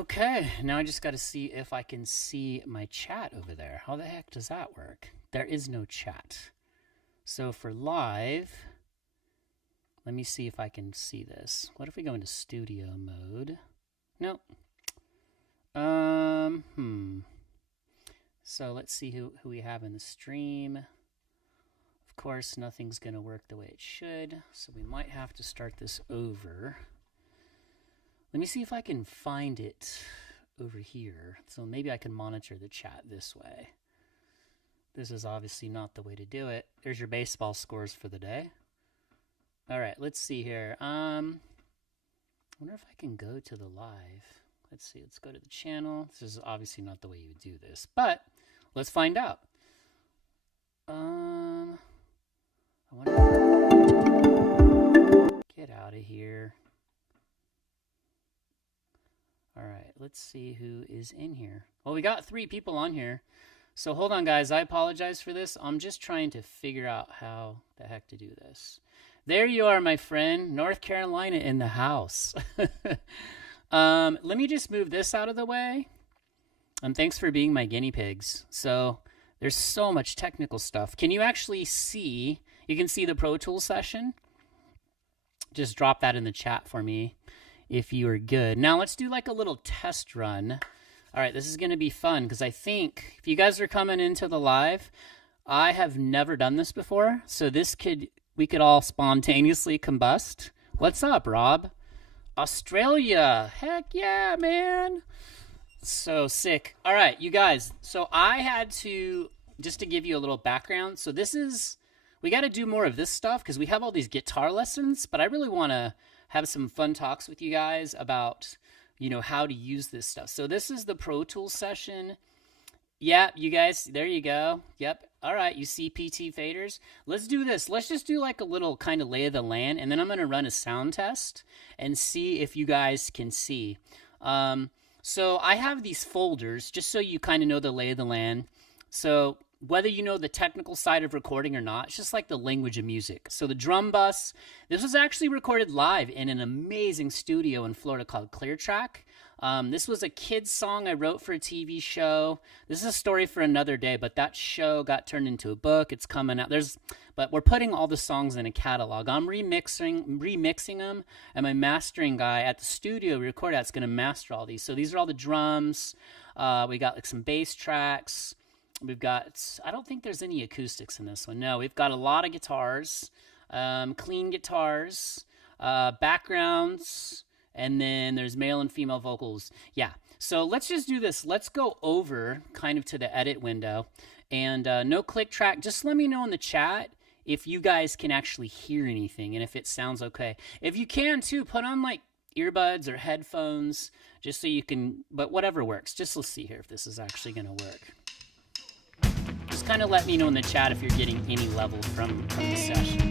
Okay, now I just got to see if I can see my chat over there. How the heck does that work? There is no chat. So for live, let me see if I can see this. What if we go into studio mode? Nope. So let's see who we have in the stream. Of course, nothing's going to work the way it should, so we might have to start this over. Let me see if I can find it over here. So maybe I can monitor the chat this way. This is obviously not the way to do it. There's your baseball scores for the day. All right, let's see here. I wonder if I can go to the live. Let's see, let's go to the channel. This is obviously not the way you would do this, but let's find out. I wonder. Get out of here. All right, let's see who is in here. Well, we got 3 people on here. So hold on, guys. I apologize for this. I'm just trying to figure out how the heck to do this. There you are, my friend. North Carolina in the house. Let me just move this out of the way. Thanks for being my guinea pigs. So there's so much technical stuff. Can you actually see? You can see the Pro Tools session. Just drop that in the chat for me if you are good. Now let's do like a little test run. All right, this is going to be fun because I think if you guys are coming into the live, I have never done this before. So we could all spontaneously combust. What's up, Rob? Australia. Heck yeah, man. So sick. All right, you guys. So I had to, just to give you a little background. So we got to do more of this stuff because we have all these guitar lessons, but I really want to have some fun talks with you guys about, how to use this stuff. So this is the Pro Tools session. Yeah, you guys, there you go. Yep. All right, you see PT faders. Let's do this. Let's just do like a little kind of lay of the land, and then I'm going to run a sound test and see if you guys can see. So I have these folders just so you kind of know the lay of the land. So whether you know the technical side of recording or not, it's just like the language of music. So the drum bus, this was actually recorded live in an amazing studio in Florida called Clear Track. This was a kid's song I wrote for a TV show. This is a story for another day, but that show got turned into a book. It's coming out. But we're putting all the songs in a catalog. I'm remixing them, and my mastering guy at the studio we recorded at is going to master all these. So these are all the drums. We got like some bass tracks. We've got, I don't think there's any acoustics in this one. No, we've got a lot of guitars, clean guitars, backgrounds, and then there's male and female vocals. Yeah, so let's just do this. Let's go over kind of to the edit window. And no click track. Just let me know in the chat if you guys can actually hear anything and if it sounds okay. If you can too, put on like earbuds or headphones just so you can, but whatever works. Just let's see here if this is actually going to work. Just kind of let me know in the chat if you're getting any level from the session.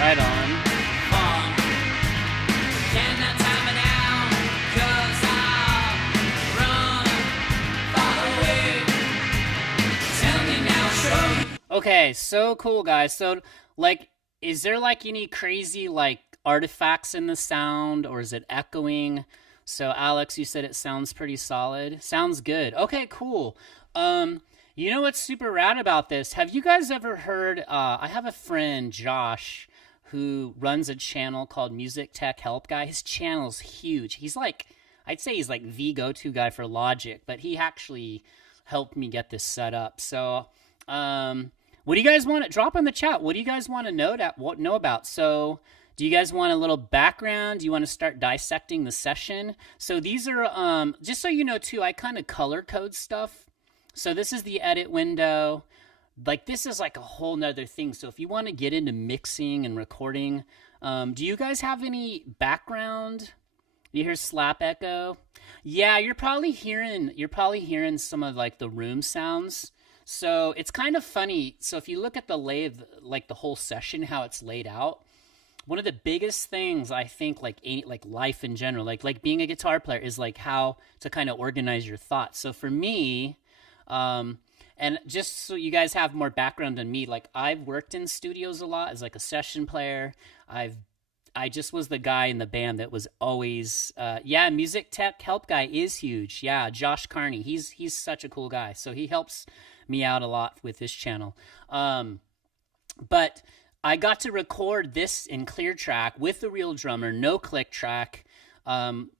Right on. Okay, so cool, guys. So, like, is there, like, any crazy, like, artifacts in the sound, or is it echoing? So, Alex, you said it sounds pretty solid. Sounds good. Okay, cool. You know what's super rad about this? Have you guys ever heard, I have a friend, Josh, who runs a channel called Music Tech Help Guy. His channel's huge. He's like, I'd say he's like the go-to guy for Logic, but he actually helped me get this set up. So, what do you guys want to drop in the chat? What do you guys want to know about? So, do you guys want a little background? Do you want to start dissecting the session? So these are, just so you know too, I kind of color code stuff. So this is the edit window. Like, this is like a whole nother thing. So if you want to get into mixing and recording, do you guys have any background? You hear slap echo? Yeah, you're probably hearing some of like the room sounds. So it's kind of funny. So if you look at the lay of like the whole session, how it's laid out, one of the biggest things I think like life in general, like being a guitar player is like how to kind of organize your thoughts. So for me, um, and just so you guys have more background than me, like I've worked in studios a lot as like a session player. I've I just was the guy in the band that was always yeah, music tech help guy is huge. Yeah, Josh Carney. He's such a cool guy. So he helps me out a lot with this channel. But I got to record this in clear track with the real drummer, no click track. Um,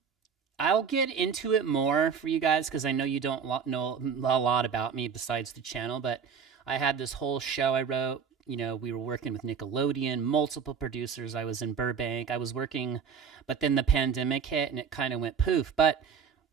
I'll get into it more for you guys because I know you don't know a lot about me besides the channel, but I had this whole show I wrote. You know, we were working with Nickelodeon, multiple producers. I was in Burbank. I was working, but then the pandemic hit and it kind of went poof. But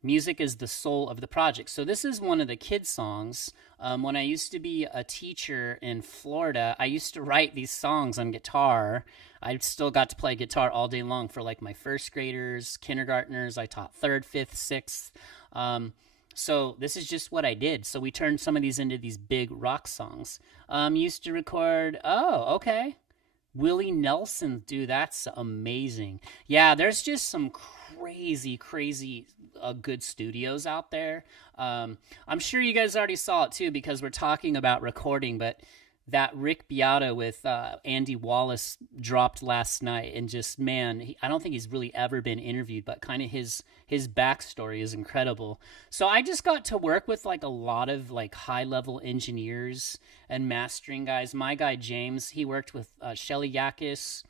music is the soul of the project. So this is one of the kids' songs. When I used to be a teacher in Florida, I used to write these songs on guitar. I still got to play guitar all day long for like my first graders, kindergartners. I taught third, fifth, sixth. So this is just what I did. So we turned some of these into these big rock songs. Used to record, oh, okay. Willie Nelson, dude, that's amazing. Yeah, there's just some crazy good studios out there. I'm sure you guys already saw it too because we're talking about recording, but that Rick Beato with Andy Wallace dropped last night, and just man, I don't think he's really ever been interviewed, but kind of his backstory is incredible. So I just got to work with like a lot of like high level engineers and mastering guys. My guy James, he worked with Shelly Yakis,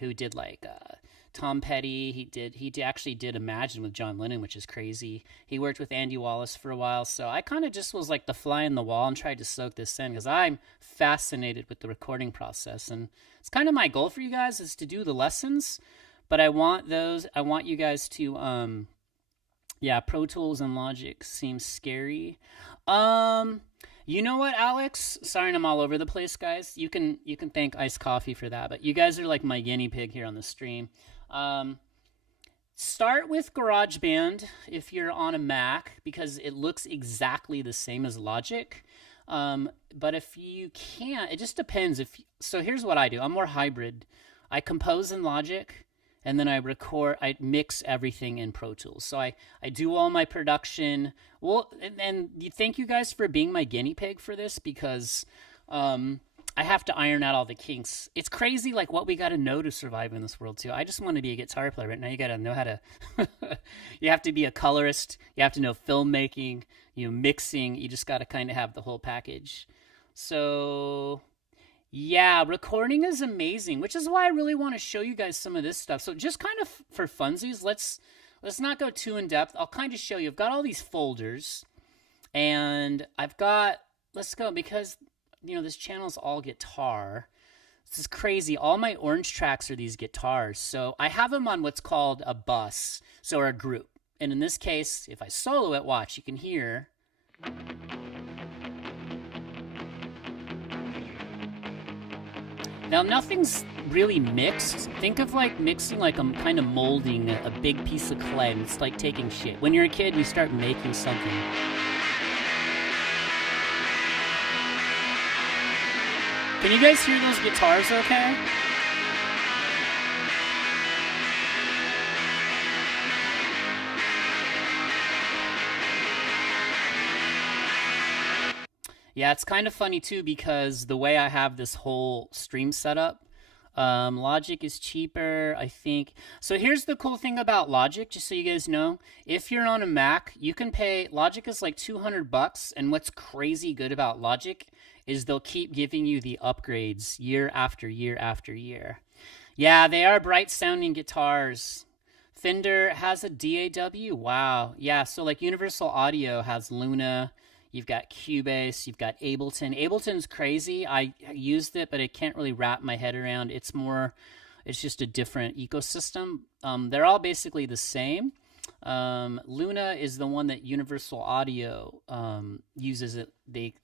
who did like Tom Petty. Actually did Imagine with John Lennon, which is crazy. He worked with Andy Wallace for a while. So I kind of just was like the fly in the wall and tried to soak this in because I'm fascinated with the recording process. And it's kind of my goal for you guys is to do the lessons. But I want you guys to, yeah, Pro Tools and Logic seems scary. You know what, Alex? Sorry, I'm all over the place, guys. You can thank Iced Coffee for that, but you guys are like my guinea pig here on the stream. Start with GarageBand if you're on a Mac because it looks exactly the same as Logic. But if you can't, it just depends. So here's what I do. I'm more hybrid. I compose in Logic, and then I mix everything in Pro Tools. So I do all my production. Well, and thank you guys for being my guinea pig for this because I have to iron out all the kinks. It's crazy like what we got to know to survive in this world too. I just want to be a guitar player, but now you got to know how to, you have to be a colorist. You have to know filmmaking, mixing. You just got to kind of have the whole package. So yeah, recording is amazing, which is why I really want to show you guys some of this stuff. So just kind of for funsies, let's not go too in depth. I'll kind of show you. I've got all these folders and let's go because this channel is all guitar. This is crazy. All my orange tracks are these guitars. So I have them on what's called a bus, or a group. And in this case, if I solo it, watch, you can hear. Now, nothing's really mixed. Think of like mixing like I'm kind of molding a big piece of clay. It's like taking shape. When you're a kid, you start making something. Can you guys hear those guitars okay? Yeah, it's kind of funny too because the way I have this whole stream set up, Logic is cheaper, I think. So here's the cool thing about Logic, just so you guys know. If you're on a Mac, you can pay, Logic is like $200, and what's crazy good about Logic is they'll keep giving you the upgrades year after year after year. Yeah, they are bright sounding guitars. Fender has a DAW. Wow. Yeah, so like Universal Audio has Luna. You've got Cubase. You've got Ableton. Ableton's crazy. I used it, but I can't really wrap my head around. It's just a different ecosystem. They're all basically the same. Luna is the one that Universal Audio uses. It.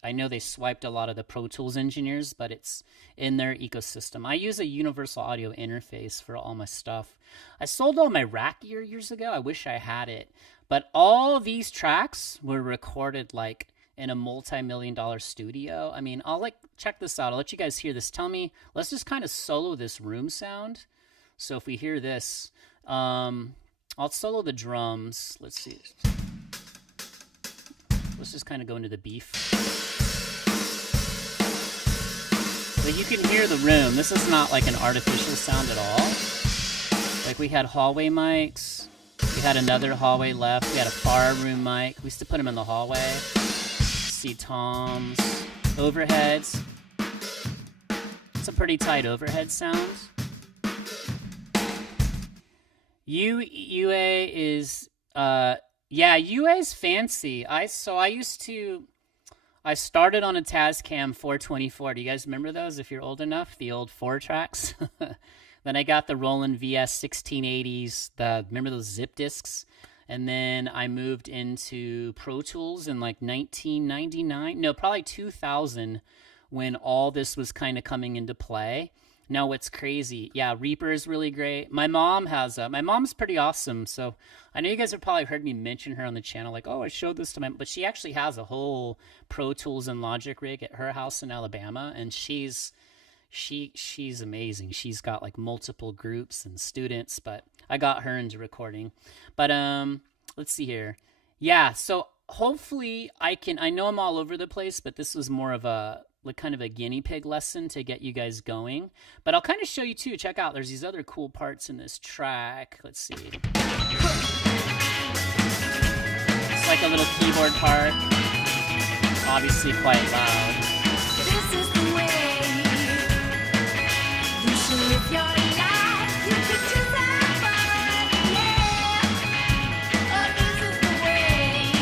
I know they swiped a lot of the Pro Tools engineers, but it's in their ecosystem. I use a Universal Audio interface for all my stuff. I sold all my rack gear years ago. I wish I had it, but all these tracks were recorded like in a multi-million-dollar studio. I mean, I'll check this out. I'll let you guys hear this. Tell me, let's just kind of solo this room sound. So if we hear this, I'll solo the drums. Let's see. Let's just kind of go into the beef. But you can hear the room. This is not like an artificial sound at all. Like we had hallway mics. We had another hallway left. We had a far room mic. We used to put them in the hallway. See toms, overheads. It's a pretty tight overhead sound. UA is yeah, UA is fancy. I started on a Tascam 424. Do you guys remember those if you're old enough? The old 4 tracks. Then I got the Roland VS 1680s. Remember those zip discs? And then I moved into Pro Tools in like 1999. No, probably 2000 when all this was kind of coming into play. Now what's crazy? Yeah, Reaper is really great. My mom's pretty awesome. So I know you guys have probably heard me mention her on the channel. Like, oh, I showed this to but she actually has a whole Pro Tools and Logic rig at her house in Alabama. And she's amazing. She's got like multiple groups and students, but I got her into recording. But let's see here. Yeah, so hopefully I know I'm all over the place, but this was more of a kind of a guinea pig lesson to get you guys going. But I'll kind of show you too. Check out, there's these other cool parts in this track. Let's see. It's like a little keyboard part. Obviously quite loud. This is the way you should live your life. You could just have fun, yeah. Oh, this is the way you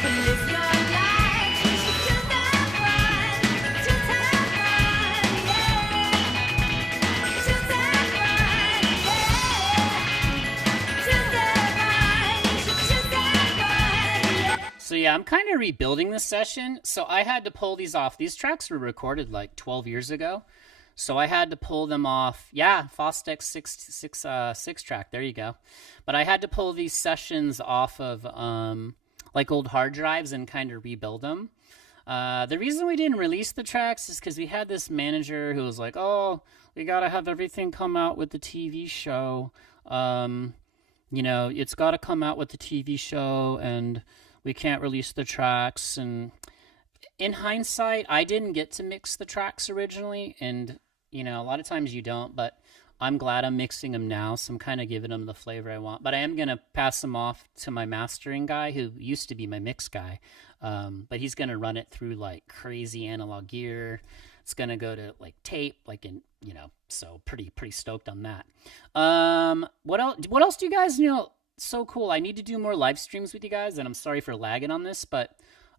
could live your life. You should just have fun, just have fun, yeah. Just have fun, yeah. Just have fun, you should just have fun, yeah. So yeah, I'm kind of rebuilding this session. So I had to pull these off. These tracks were recorded like 12 years ago. So I had to pull them off. Yeah, Fostex 6 track. There you go. But I had to pull these sessions off of like old hard drives and kind of rebuild them. The reason we didn't release the tracks is because we had this manager who was like, oh, we got to have everything come out with the TV show. You know, it's got to come out with the TV show and we can't release the tracks. And in hindsight, I didn't get to mix the tracks originally. And, you know, a lot of times you don't, but I'm glad I'm mixing them now. So I'm kind of giving them the flavor I want. But I am going to pass them off to my mastering guy who used to be my mix guy. But he's going to run it through like crazy analog gear. It's going to go to like tape, like in, you know, so pretty stoked on that. What else do you guys know? So cool. I need to do more live streams with you guys, and I'm sorry for lagging on this, but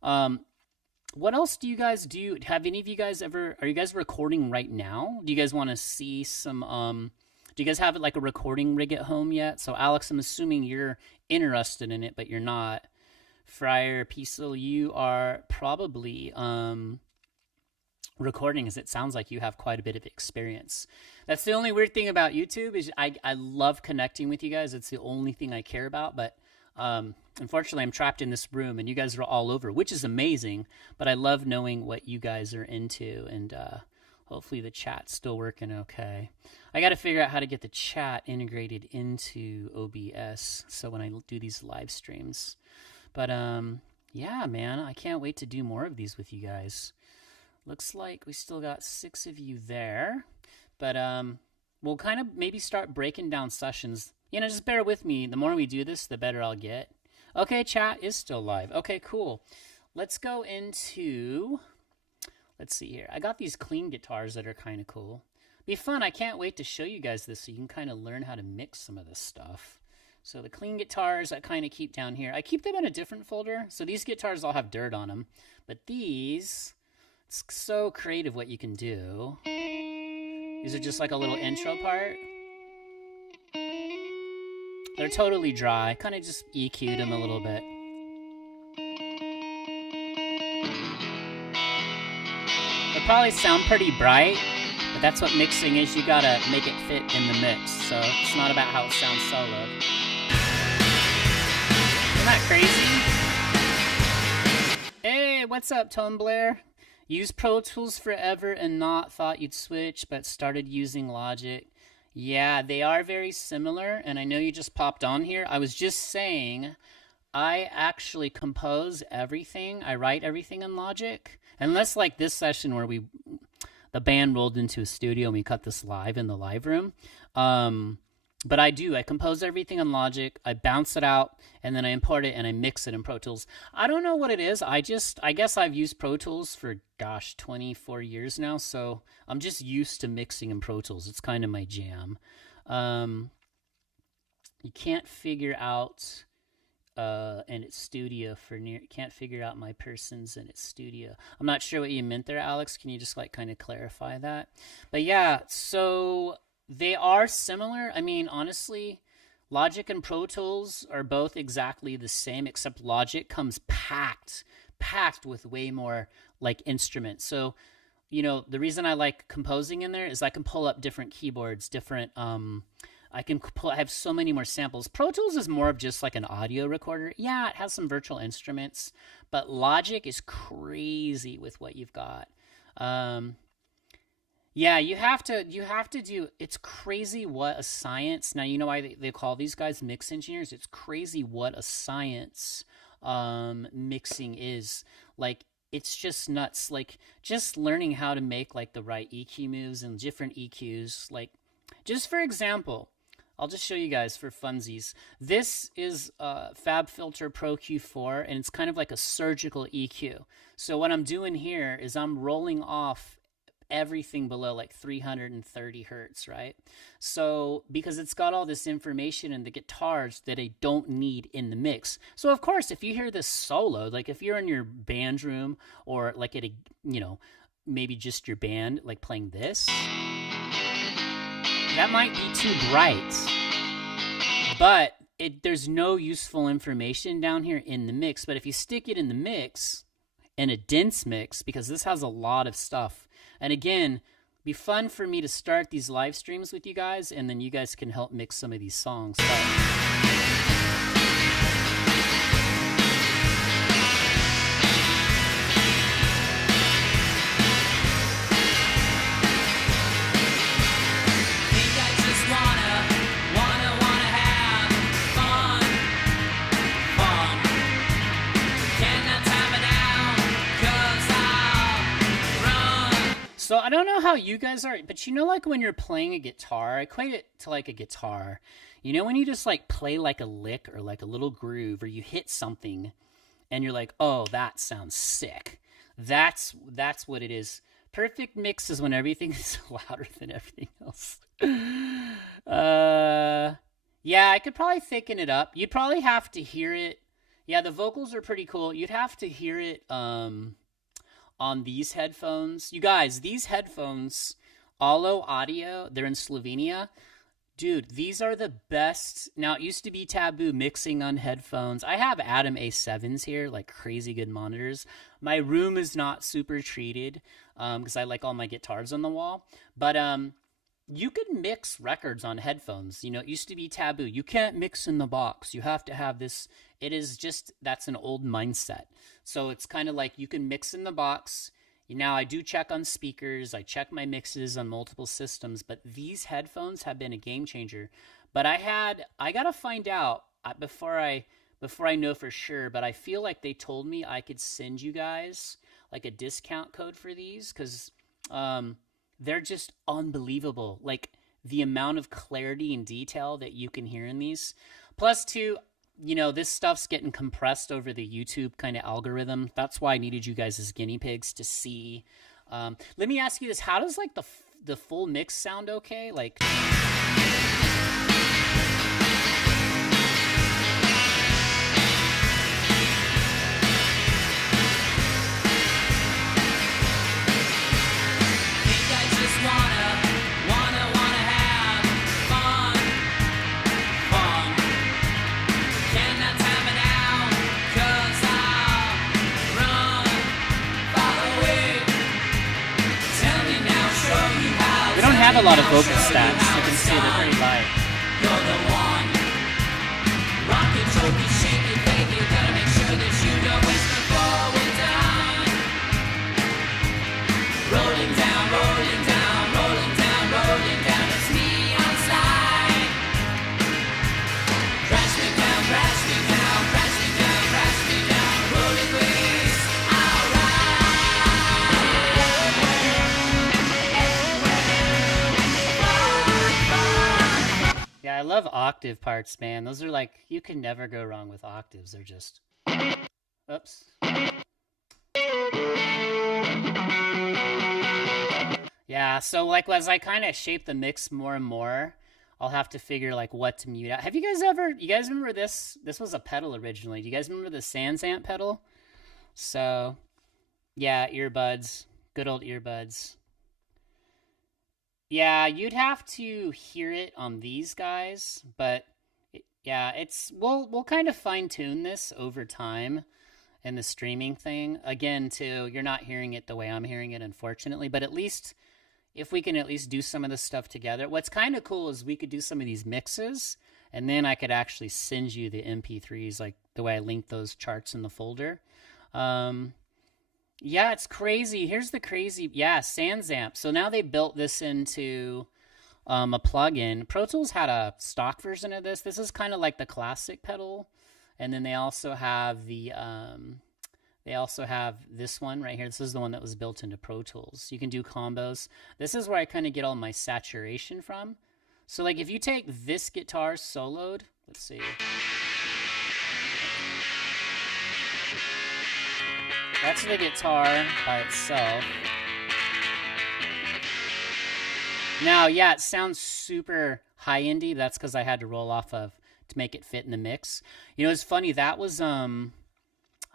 what else do you guys do? Have any of you guys are you guys recording right now? Do you guys want to see some, do you guys have like a recording rig at home yet? So Alex, I'm assuming you're interested in it, but you're not. Friar Piesel, you are probably recording, as it sounds like you have quite a bit of experience. That's the only weird thing about YouTube is I love connecting with you guys. It's the only thing I care about, but unfortunately I'm trapped in this room and you guys are all over, which is amazing, but I love knowing what you guys are into, and hopefully the chat's still working okay. I got to figure out how to get the chat integrated into OBS so when I do these live streams. But yeah, man, I can't wait to do more of these with you guys. Looks like we still got 6 of you there, but we'll kind of maybe start breaking down sessions. You know, just bear with me. The more we do this, the better I'll get. Okay, chat is still live. Okay, cool. Let's go into, let's see here. I got these clean guitars that are kind of cool. Be fun. I can't wait to show you guys this so you can kind of learn how to mix some of this stuff. So the clean guitars I kind of keep down here. I keep them in a different folder. So these guitars all have dirt on them, but these, it's so creative what you can do. These are just like a little intro part. They're totally dry. Kind of just EQ'd them a little bit. They probably sound pretty bright, but that's what mixing is. You gotta make it fit in the mix. So it's not about how it sounds solo. Isn't that crazy? Hey, what's up, Tone Blair? Used Pro Tools forever and not thought you'd switch, but started using Logic. Yeah, they are very similar, and I know you just popped on here. I was just saying, I actually compose everything. I write everything in Logic. Unless like this session where the band rolled into a studio and we cut this live in the live room. But I compose everything in Logic, I bounce it out, and then I import it and I mix it in Pro Tools. I don't know what it is. I guess I've used Pro Tools for, 24 years now, so I'm just used to mixing in Pro Tools. It's kind of my jam. You can't figure out in its studio can't figure out my persons in its studio. I'm not sure what you meant there, Alex. Can you just like kind of clarify that? But yeah, so they are similar. I mean, honestly, Logic and Pro Tools are both exactly the same, except Logic comes packed with way more like instruments. So, you know, the reason I like composing in there is I can pull up different keyboards, different, I have so many more samples. Pro Tools is more of just like an audio recorder. Yeah, it has some virtual instruments, but Logic is crazy with what you've got. Yeah, you have to do, it's crazy what a science. Now, you know why they call these guys mix engineers? It's crazy what a science mixing is. Like, it's just nuts. Like, just learning how to make like the right EQ moves and different EQs. Like, just for example, I'll just show you guys for funsies. This is FabFilter Pro Q4, and it's kind of like a surgical EQ. So what I'm doing here is I'm rolling off everything below like 330 hertz, right? So because it's got all this information in the guitars that I don't need in the mix. So of course, if you hear this solo, like if you're in your band room or like at a, you know, maybe just your band, like playing this, that might be too bright, but there's no useful information down here in the mix. But if you stick it in the mix, in a dense mix, because this has a lot of stuff, and again, be fun for me to start these live streams with you guys, and then you guys can help mix some of these songs. So I don't know how you guys are, but you know, like when you're playing a guitar, I equate it to like a guitar. You know, when you just like play like a lick or like a little groove, or you hit something and you're like, oh, that sounds sick. That's what it is. Perfect mix is when everything is louder than everything else. Yeah, I could probably thicken it up. You'd probably have to hear it. Yeah, the vocals are pretty cool. You'd have to hear it, on these headphones. You guys, these headphones, Allo Audio, they're in Slovenia. Dude, these are the best. Now, it used to be taboo mixing on headphones. I have Adam A7s here, like crazy good monitors. My room is not super treated because I like all my guitars on the wall. But you could mix records on headphones. You know, it used to be taboo. You can't mix in the box. You have to have this. It is just, that's an old mindset. So it's kind of like you can mix in the box. Now, I do check on speakers. I check my mixes on multiple systems. But these headphones have been a game changer. But I got to find out before I know for sure. But I feel like they told me I could send you guys like a discount code for these because they're just unbelievable. Like the amount of clarity and detail that you can hear in these. Plus, too, you know, this stuff's getting compressed over the YouTube kind of algorithm. That's why I needed you guys as guinea pigs to see. Let me ask you this. How does like the full mix sound okay? Like... have a lot of vocal stacks. You can see they're pretty light. You're the one. Rock it, choke it, shake it, baby. You gotta make sure that you don't waste before we're done. Rolling down, rolling down, rolling down, rolling down. It's me on slide. Crash me down, crash me down, crash me down, crash me down. Rolling waves, alright. Yeah, I love octave parts, man. Those are like, you can never go wrong with octaves. They're just, oops. Yeah, so like as I kind of shape the mix more and more, I'll have to figure like what to mute out. Have you guys remember this? This was a pedal originally. Do you guys remember the Sans Amp pedal? So, yeah, earbuds, good old earbuds. Yeah, you'd have to hear it on these guys, but yeah, we'll kind of fine tune this over time in the streaming thing. Again, too, you're not hearing it the way I'm hearing it, unfortunately, but at least if we can at least do some of this stuff together. What's kind of cool is we could do some of these mixes, and then I could actually send you the MP3s, like the way I linked those charts in the folder. Yeah, it's crazy. Here's the crazy, yeah, Sans Amp. So now they built this into a plugin. Pro Tools had a stock version of this. This is kind of like the classic pedal, and then they also have this one right here. This is the one that was built into Pro Tools. You can do combos. This is where I kind of get all my saturation from. So like if you take this guitar soloed, let's see. That's the guitar by itself. Now, yeah, it sounds super high-endy. That's because I had to roll off of to make it fit in the mix. You know, it's funny. That was, I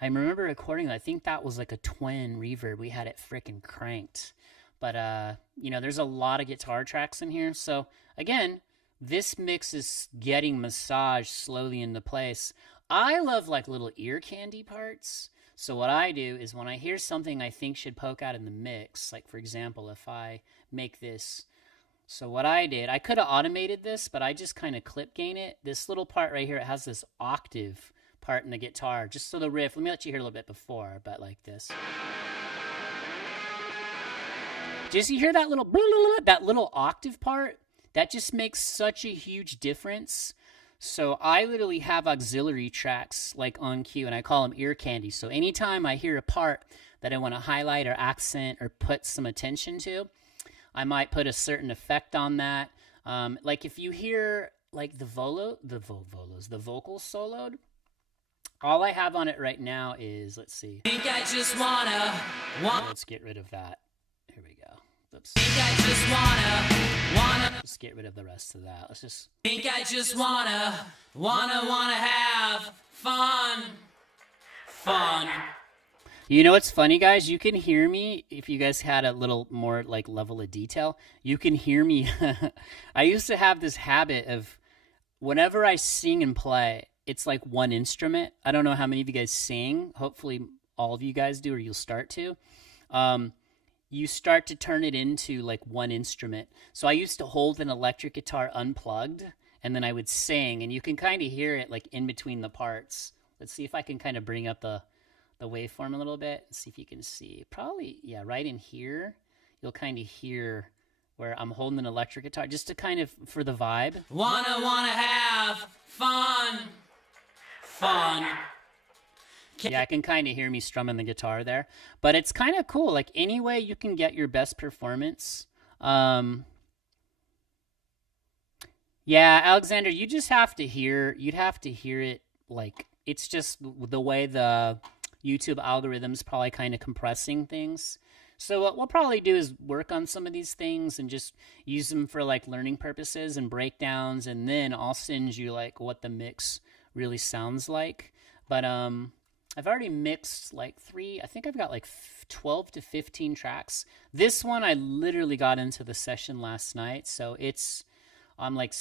remember recording, I think that was like a twin reverb. We had it freaking cranked. But, you know, there's a lot of guitar tracks in here. So, again, this mix is getting massaged slowly into place. I love, like, little ear candy parts. So what I do is when I hear something I think should poke out in the mix, like, for example, if I make this... So what I did, I could have automated this, but I just kind of clip gain it. This little part right here, it has this octave part in the guitar, just so the riff, let me let you hear a little bit before, but like this. Just you hear that little, blah, blah, blah, that little octave part? That just makes such a huge difference. So I literally have auxiliary tracks like on cue, and I call them ear candy. So anytime I hear a part that I want to highlight or accent or put some attention to, I might put a certain effect on that. Like if you hear like the vocals soloed, all I have on it right now is, let's see. Think I just Let's get rid of that. Here we go. Oops. Think I just wanna Let's get rid of the rest of that. Let's just. Think I just wanna have fun. You know what's funny, guys? You can hear me, if you guys had a little more like level of detail, you can hear me. I used to have this habit of whenever I sing and play, it's like one instrument. I don't know how many of you guys sing. Hopefully all of you guys do, or you'll start to. You start to turn it into like one instrument. So I used to hold an electric guitar unplugged, and then I would sing, and you can kind of hear it like in between the parts. Let's see if I can kind of bring up the waveform a little bit and see if you can see. Probably, yeah, right in here, you'll kind of hear where I'm holding an electric guitar, just to kind of, for the vibe. Wanna have fun. Yeah, I can kind of hear me strumming the guitar there. But it's kind of cool. Like, any way you can get your best performance. Yeah, Alexander, you just have to hear, you'd have to hear it, like, it's just the way the YouTube algorithm's probably kind of compressing things. So what we'll probably do is work on some of these things and just use them for, like, learning purposes and breakdowns, and then I'll send you, like, what the mix really sounds like. But, I've already mixed like I think I've got like 12 to 15 tracks. This one I literally got into the session last night, so I'm like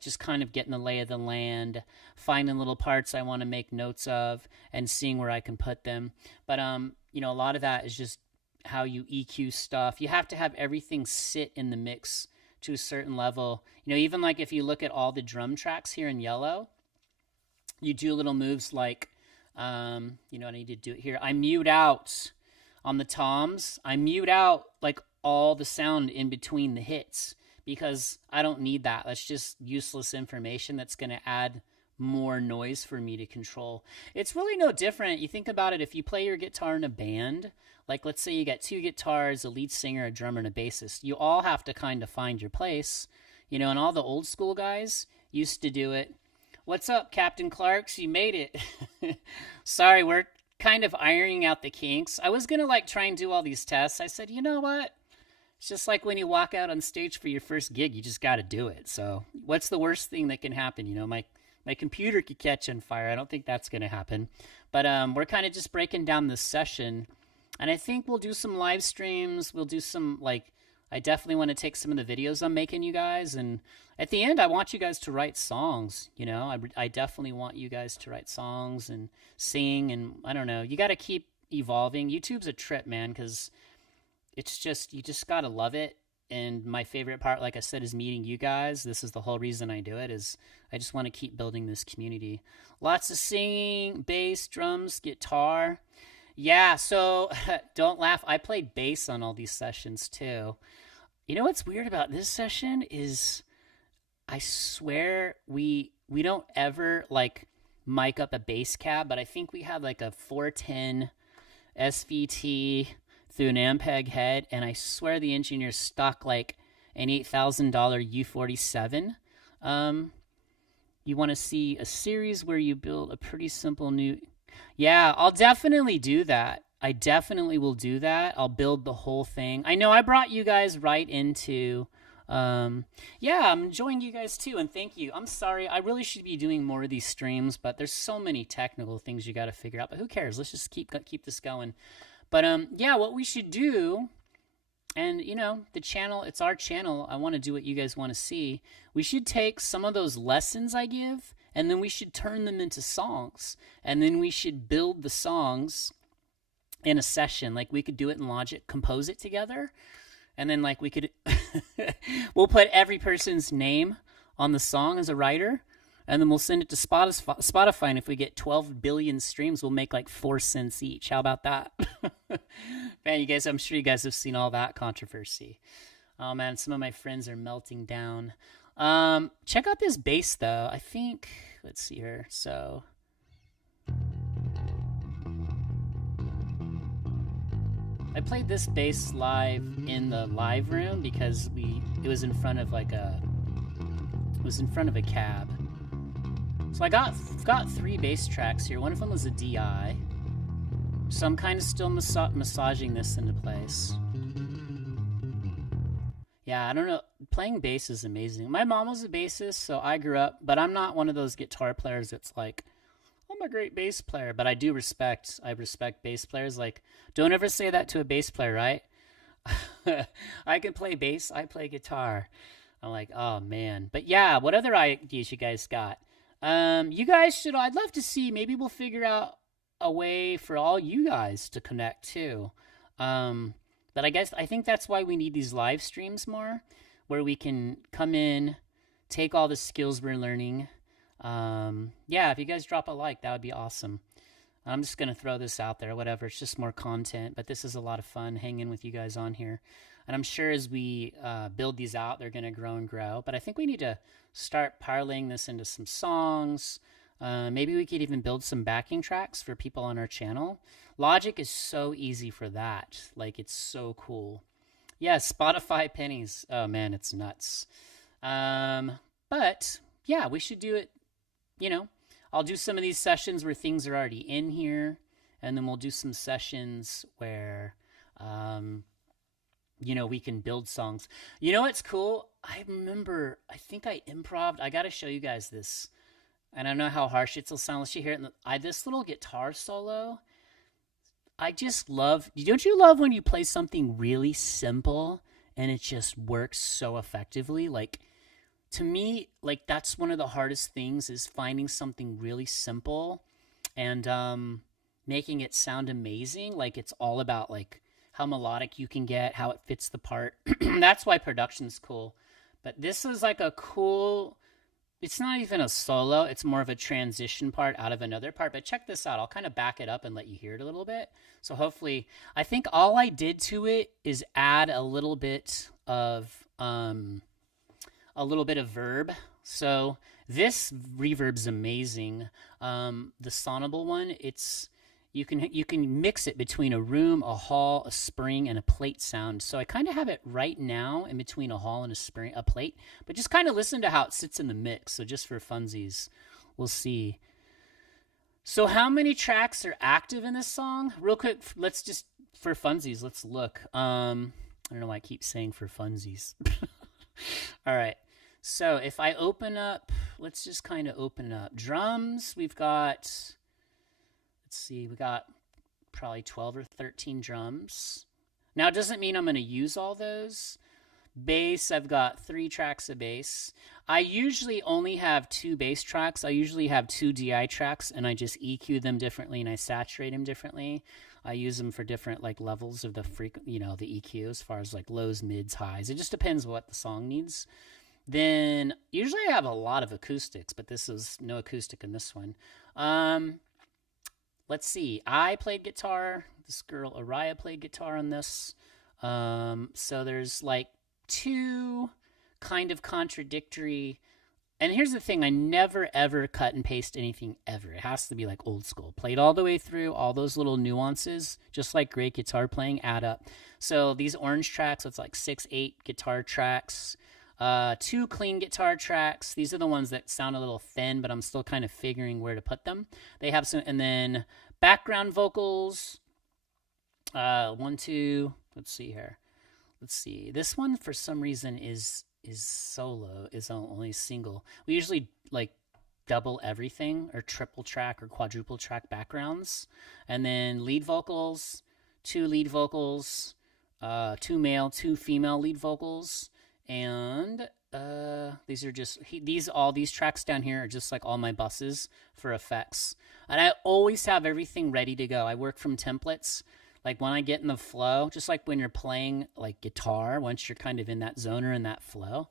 just kind of getting the lay of the land, finding little parts I want to make notes of, and seeing where I can put them. But you know, a lot of that is just how you EQ stuff. You have to have everything sit in the mix to a certain level. Even like if you look at all the drum tracks here in yellow, you do little moves like, I need to do it here. I mute out on the toms. I mute out like all the sound in between the hits because I don't need that. That's just useless information that's going to add more noise for me to control. It's really no different. You think about it, if you play your guitar in a band, like let's say you got 2 guitars, a lead singer, a drummer, and a bassist, you all have to kind of find your place, and all the old school guys used to do it. What's up, Captain Clarks? You made it. Sorry, we're kind of ironing out the kinks. I was going to like try and do all these tests. I said, you know what? It's just like when you walk out on stage for your first gig, you just got to do it. So what's the worst thing that can happen? My computer could catch on fire. I don't think that's going to happen. But we're kind of just breaking down this session. And I think we'll do some live streams. We'll do some, I definitely want to take some of the videos I'm making you guys. And at the end, I want you guys to write songs. I definitely want you guys to write songs and sing. And I don't know. You got to keep evolving. YouTube's a trip, man, because it's just, you just got to love it. And my favorite part, like I said, is meeting you guys. This is the whole reason I do it, is I just want to keep building this community. Lots of singing, bass, drums, guitar. Yeah, so don't laugh. I played bass on all these sessions too. What's weird about this session is I swear we don't ever mic up a bass cab, but I think we had like a 410 SVT through an Ampeg head, and I swear the engineer stuck like an $8,000 U47. You want to see a series where you build a pretty simple new... Yeah, I'll definitely do that. I definitely will do that. I'll build the whole thing. I know I brought you guys right into... I'm enjoying you guys too, and thank you. I'm sorry, I really should be doing more of these streams, but there's so many technical things you got to figure out, but who cares? Let's just keep this going. But what we should do, and the channel, it's our channel. I want to do what you guys want to see. We should take some of those lessons I give, and then we should turn them into songs. And then we should build the songs in a session. Like we could do it in Logic, compose it together. And then we could, we'll put every person's name on the song as a writer. And then we'll send it to Spotify, and if we get 12 billion streams, we'll make 4 cents each. How about that? Man, I'm sure you guys have seen all that controversy. Oh man, some of my friends are melting down. Check out this bass though. I think, let's see here. So, I played this bass live in the live room because it was in front of a cab. So I got 3 bass tracks here. One of them was a DI. So I'm kind of still massaging this into place. Yeah, I don't know. Playing bass is amazing. My mom was a bassist, so I grew up. But I'm not one of those guitar players that's like, I'm a great bass player. But I respect bass players. Don't ever say that to a bass player, right? I can play bass. I play guitar. I'm like, oh, man. But yeah, what other ideas you guys got? You guys should, I'd love to see, maybe we'll figure out a way for all you guys to connect too. But I think that's why we need these live streams more, where we can come in, take all the skills we're learning. If you guys drop a like, that would be awesome. I'm just going to throw this out there, whatever. It's just more content, but this is a lot of fun hanging with you guys on here. And I'm sure as we build these out, they're going to grow and grow. But I think we need to start parlaying this into some songs. Maybe we could even build some backing tracks for people on our channel. Logic is so easy for that. It's so cool. Yeah, Spotify pennies. Oh, man, it's nuts. But, yeah, we should do it, I'll do some of these sessions where things are already in here. And then we'll do some sessions where... we can build songs. What's cool? I think I improv'd. I got to show you guys this. And I don't know how harsh it'll sound. Let's hear it. This little guitar solo, I just love. Don't you love when you play something really simple and it just works so effectively? To me, that's one of the hardest things is finding something really simple and making it sound amazing. It's all about how melodic you can get, how it fits the part. That's why production's cool. But this is like a cool, it's not even a solo, it's more of a transition part out of another part. But check this out. I'll kind of back it up and let you hear it a little bit. So hopefully, I think all I did to it is add a little bit of verb. So this reverb's amazing. The sonable one, it's you can mix it between a room, a hall, a spring, and a plate sound. So I kind of have it right now in between a hall and a plate. But just kind of listen to how it sits in the mix. So just for funsies, we'll see. So how many tracks are active in this song? Real quick, let's just, for funsies, let's look. I don't know why I keep saying for funsies. All right. So if I open up, let's just kind of open up. Drums, we've got, let's see, we got probably 12 or 13 drums. Now, it doesn't mean I'm going to use all those. Bass, I've got 3 tracks of bass. I usually only have 2 bass tracks. I usually have 2 DI tracks, and I just EQ them differently and I saturate them differently. I use them for different like levels of the the EQ as far as like lows, mids, highs. It just depends what the song needs. Then usually I have a lot of acoustics, but this is no acoustic in this one. Let's see. I played guitar. This girl Araya played guitar on this. So there's like 2 kind of contradictory. And here's the thing, I never ever cut and paste anything ever. It has to be like old school. Played all the way through, all those little nuances, just like great guitar playing, add up. So these orange tracks, it's like 6, 8 guitar tracks, 2 clean guitar tracks. These are the ones that sound a little thin, but I'm still kind of figuring where to put them. They have some, and then background vocals, 1, 2, let's see here. Let's see. This one for some reason is solo, is only single. We usually like double everything or triple track or quadruple track backgrounds. And then lead vocals, 2 lead vocals, 2 male, 2 female lead vocals. And these are just, all these tracks down here are just like all my buses for effects. And I always have everything ready to go. I work from templates. Like when I get in the flow, just like when you're playing like guitar, once you're kind of in that zone or in that flow,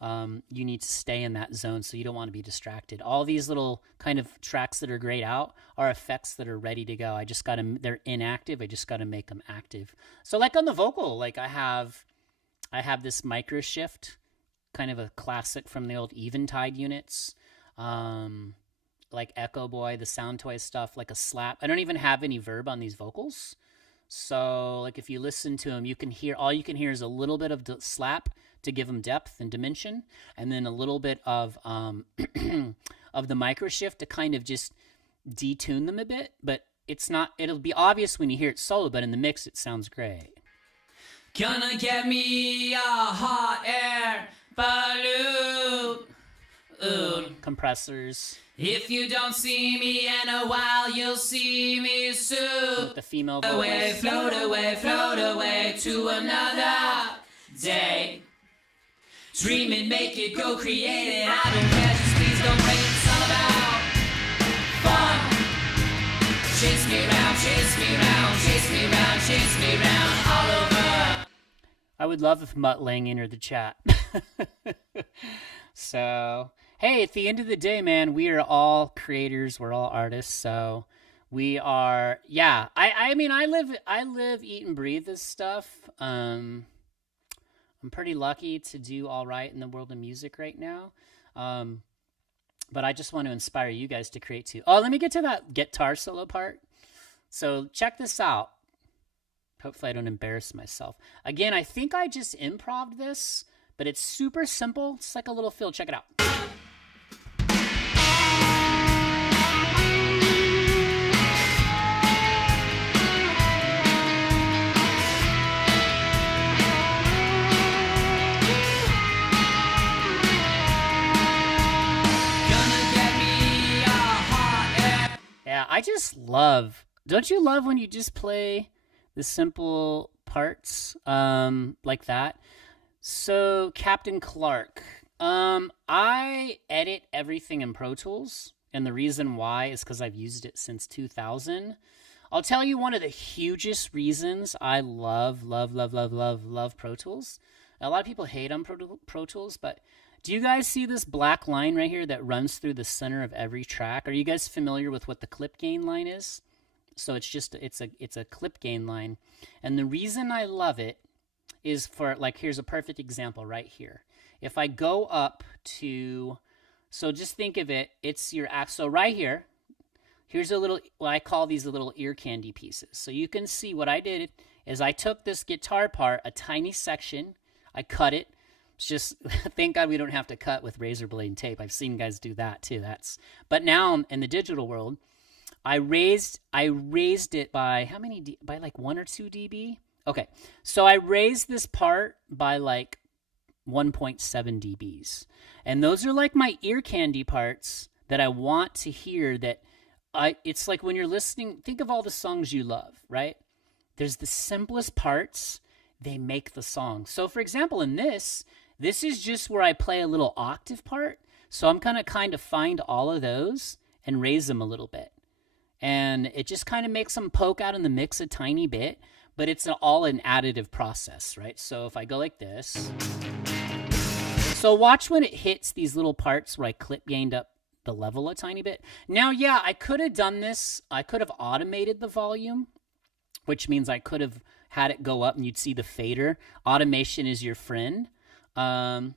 you need to stay in that zone so you don't want to be distracted. All these little kind of tracks that are grayed out are effects that are ready to go. They're inactive. I just got to make them active. So like on the vocal, like I have this micro shift, kind of a classic from the old Eventide units. Like Echo Boy, the Sound Toy stuff, like a slap. I don't even have any verb on these vocals. So like if you listen to them, all you can hear is a little bit of slap to give them depth and dimension, and then a little bit of of the micro shift to kind of just detune them a bit. But it'll be obvious when you hear it solo, but in the mix it sounds great. Gonna get me a hot air balloon. Compressors. If you don't see me in a while, you'll see me soon. With the female vocals. Float away to another day. Dream it, make it, go create it. I don't care, just please don't wait. It's all about fun. Chase me round, chase me round, chase me round, chase me round, all over. I would love if Mutt Lang entered the chat. So, hey, at the end of the day, man, we are all creators. We're all artists. So we are, yeah. I mean, I live, eat, and breathe this stuff. I'm pretty lucky to do all right in the world of music right now. But I just want to inspire you guys to create too. Oh, let me get to that guitar solo part. So check this out. Hopefully I don't embarrass myself. Again, I think I just improv'd this, but it's super simple. It's like a little fill. Check it out. Yeah, I just love, don't you love when you just play the simple parts like that? So Captain Clark, I edit everything in Pro Tools, and the reason why is because I've used it since 2000. I'll tell you one of the hugest reasons I love Pro Tools, A lot of people hate on Pro Tools, but do you guys see this black line right here that runs through the center of every track? Are you guys familiar with what the clip gain line is? So it's a clip gain line. And the reason I love it is for, like, here's a perfect example right here. If I go up to, so just think of it, it's your, so right here, here's a little, what I call these little ear candy pieces. So you can see what I did is I took this guitar part, a tiny section, I cut it. It's just, thank God we don't have to cut with razor blade tape. I've seen guys do that too. But now in the digital world, I raised it by how many, by like 1 or 2 dB? Okay, so I raised this part by like 1.7 dBs. And those are like my ear candy parts that I want to hear that it's like when you're listening, think of all the songs you love, right? There's the simplest parts, they make the song. So for example, in this is just where I play a little octave part. So I'm gonna kind of find all of those and raise them a little bit. And it just kind of makes them poke out in the mix a tiny bit, but it's all an additive process, right? So if I go like this, so watch when it hits these little parts where I clip gained up the level a tiny bit. Now, yeah, I could have done this. I could have automated the volume, which means I could have had it go up and you'd see the fader. Automation is your friend. Fire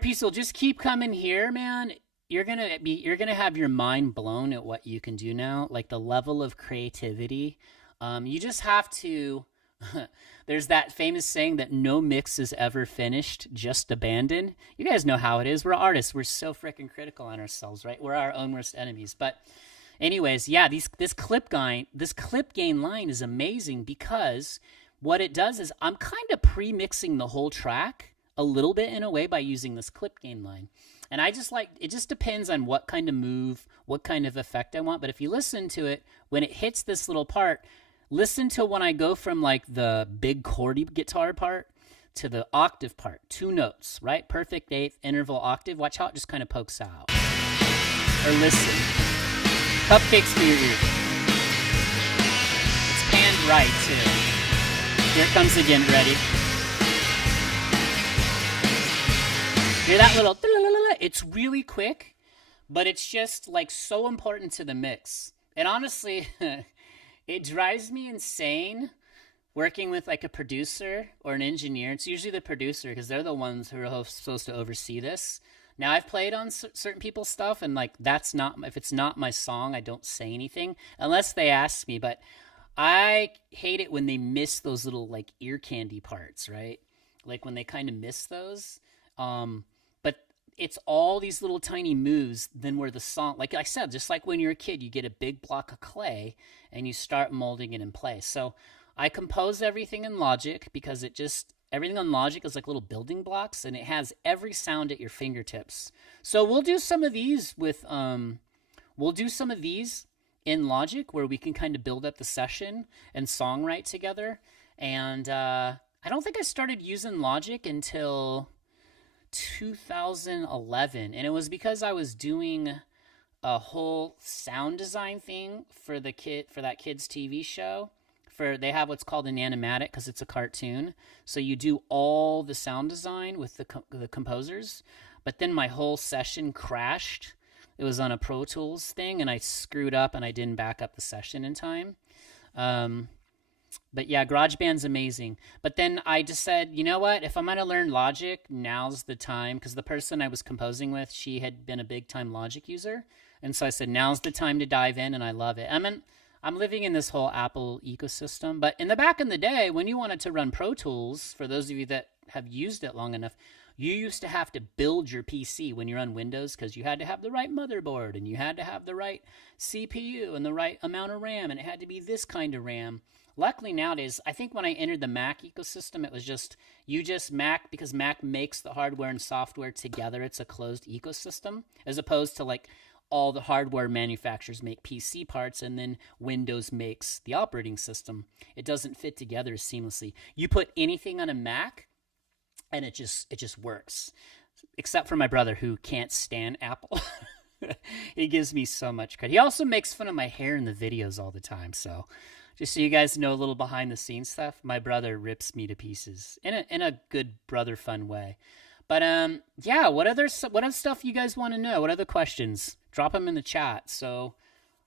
Peaceful, just keep coming here, man. You're gonna have your mind blown at what you can do now, like the level of creativity. You just have to. There's that famous saying that no mix is ever finished, just abandoned. You guys know how it is. We're artists. We're so freaking critical on ourselves, right? We're our own worst enemies. But anyways, yeah, this clip gain line is amazing because what it does is I'm kind of pre-mixing the whole track a little bit in a way by using this clip gain line. And I just like, it just depends on what kind of move, what kind of effect I want. But if you listen to it, when it hits this little part, listen to when I go from like the big chordy guitar part to the octave part, 2 notes, right? Perfect eighth, interval octave. Watch how it just kind of pokes out. Or listen. Cupcakes for your ears. It's panned right too. Here it comes again, ready? Hear that little, it's really quick, but it's just like so important to the mix. And honestly, it drives me insane working with like a producer or an engineer. It's usually the producer because they're the ones who are supposed to oversee this. Now I've played on certain people's stuff and like if it's not my song, I don't say anything unless they ask me. But I hate it when they miss those little like ear candy parts, right? Like when they kind of miss those. But it's all these little tiny moves then where the song, like I said, just like when you're a kid, you get a big block of clay and you start molding it in place. So I compose everything in Logic because everything on Logic is like little building blocks and it has every sound at your fingertips. So we'll do some of these in Logic where we can kind of build up the session and songwrite together. And I don't think I started using Logic until 2011, and it was because I was doing a whole sound design thing for that kid's TV show. They have what's called an animatic because it's a cartoon. So you do all the sound design with the composers, but then my whole session crashed. It was on a Pro Tools thing, and I screwed up and I didn't back up the session in time. But yeah, GarageBand's amazing. But then I just said, you know what? If I'm going to learn Logic, now's the time. Because the person I was composing with, she had been a big-time Logic user. And so I said, now's the time to dive in, and I love it. I'm living in this whole Apple ecosystem. But in the back in the day, when you wanted to run Pro Tools, for those of you that have used it long enough, you used to have to build your PC when you're on Windows because you had to have the right motherboard, and you had to have the right CPU and the right amount of RAM, and it had to be this kind of RAM. Luckily nowadays, I think when I entered the Mac ecosystem, it was just Mac, because Mac makes the hardware and software together. It's a closed ecosystem, as opposed to like all the hardware manufacturers make PC parts and then Windows makes the operating system. It doesn't fit together seamlessly. You put anything on a Mac and it just works. Except for my brother who can't stand Apple. He gives me so much credit. He also makes fun of my hair in the videos all the time. So, just so you guys know a little behind the scenes stuff, my brother rips me to pieces in a good brother fun way. But yeah, what other stuff you guys want to know? What other questions? Drop them in the chat. So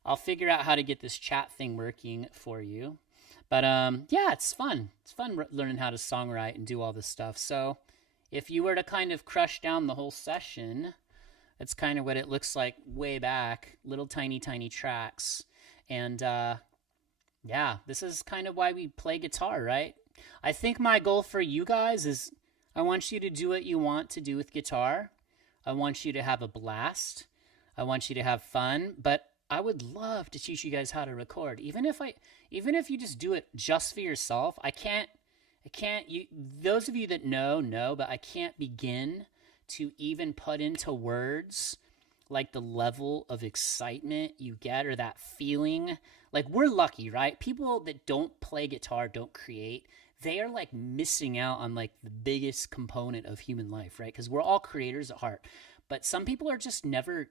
I'll figure out how to get this chat thing working for you. But yeah, it's fun. It's fun learning how to songwrite and do all this stuff. So if you were to kind of crush down the whole session, that's kind of what it looks like way back. Little tiny tracks. And yeah, this is kind of why we play guitar, right? I think my goal for you guys is I want you to do what you want to do with guitar. I want you to have a blast. I want you to have fun, but I would love to teach you guys how to record. Even if you just do it just for yourself, I can't you those of you that know, but I can't begin to even put into words like the level of excitement you get or that feeling. Like, we're lucky, right? People that don't play guitar, don't create, they are like missing out on like the biggest component of human life, right? Because we're all creators at heart. But some people are just never,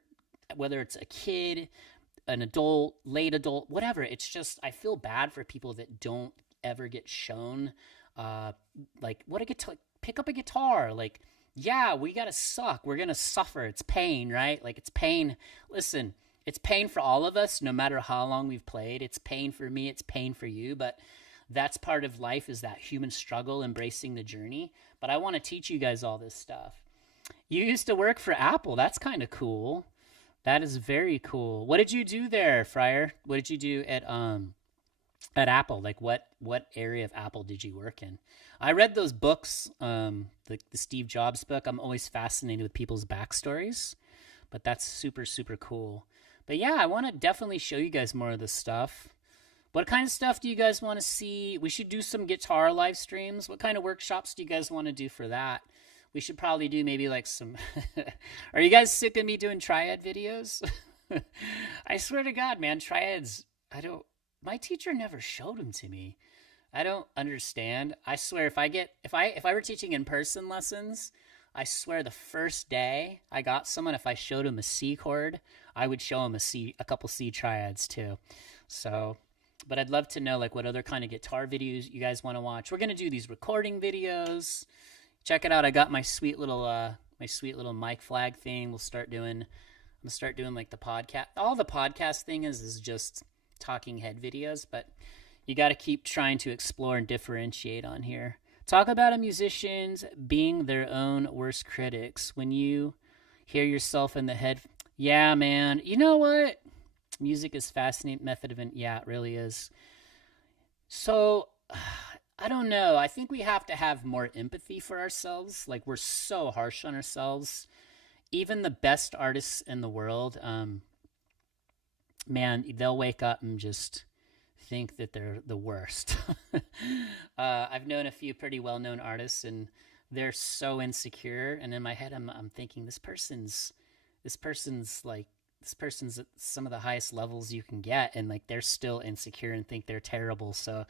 whether it's a kid, an adult, late adult, whatever. It's just, I feel bad for people that don't ever get shown, like, what a guitar, pick up a guitar. Like, yeah, we gotta suck. We're gonna suffer. It's pain, right? Like, it's pain. Listen, it's pain for all of us, no matter how long we've played. It's pain for me. It's pain for you. But that's part of life, is that human struggle, embracing the journey. But I want to teach you guys all this stuff. You used to work for Apple. That's kind of cool. That is very cool. What did you do there, Friar? What did you do at Apple? Like, what area of Apple did you work in? I read those books, the Steve Jobs book. I'm always fascinated with people's backstories, but that's super, super cool. But yeah, I want to definitely show you guys more of this stuff. What kind of stuff do you guys want to see? We should do some guitar live streams. What kind of workshops do you guys want to do for that? We should probably do maybe like some... Are you guys sick of me doing triad videos? I swear to God, man, triads, my teacher never showed them to me. I don't understand. I swear, if I were teaching in-person lessons, I swear the first day I got someone, if I showed him a C chord, I would show him a couple C triads too. So, but I'd love to know like what other kind of guitar videos you guys want to watch. We're going to do these recording videos. Check it out. I got my sweet little mic flag thing. I'm gonna start doing like the podcast. All the podcast thing is just talking head videos, but you got to keep trying to explore and differentiate on here. Talk about a musicians being their own worst critics. When you hear yourself in the head, yeah, man, you know what? Music is fascinating method of, yeah, it really is. So, I don't know. I think we have to have more empathy for ourselves. Like, we're so harsh on ourselves. Even the best artists in the world, man, they'll wake up and just think that they're the worst. I've known a few pretty well-known artists, and they're so insecure. And in my head, I'm thinking this person's at some of the highest levels you can get, and like they're still insecure and think they're terrible. So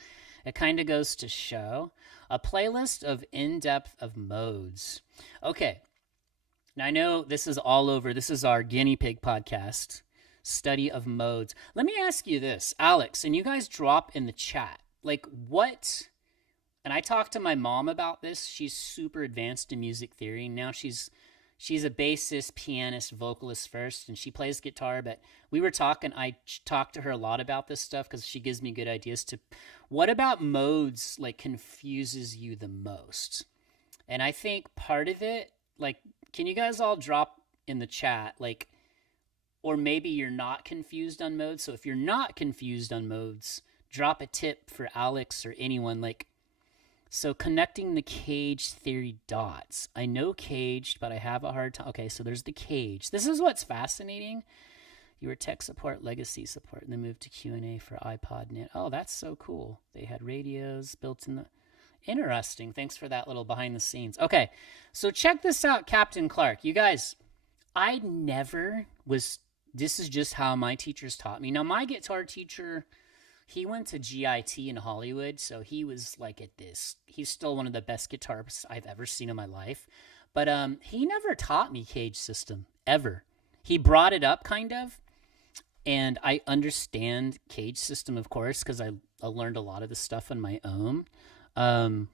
it kind of goes to show a playlist of in-depth of modes. Okay. Now I know this is all over. This is our guinea pig podcast. Study of modes. Let me ask you this, Alex, and you guys drop in the chat, like what, and I talked to my mom about this. She's super advanced in music theory. Now she's a bassist, pianist, vocalist first, and she plays guitar, but we were talking, I talked to her a lot about this stuff because she gives me good ideas to, what about modes like confuses you the most? And I think part of it, like, can you guys all drop in the chat, like, or maybe you're not confused on modes. So if you're not confused on modes, drop a tip for Alex or anyone. Like, so connecting the cage theory dots. I know caged, but I have a hard time. Okay, so there's the cage. This is what's fascinating. You were tech support, legacy support, and then moved to Q&A for iPod Net. Oh, that's so cool. They had radios built in the... Interesting. Thanks for that little behind the scenes. Okay, so check this out, Captain Clark. You guys, I never was... This is just how my teachers taught me. Now, my guitar teacher, he went to GIT in Hollywood, so he was like at this. He's still one of the best guitarists I've ever seen in my life. But he never taught me cage system, ever. he brought it up kind of, and I understand cage system, of course, because I learned a lot of this stuff on my own. Um,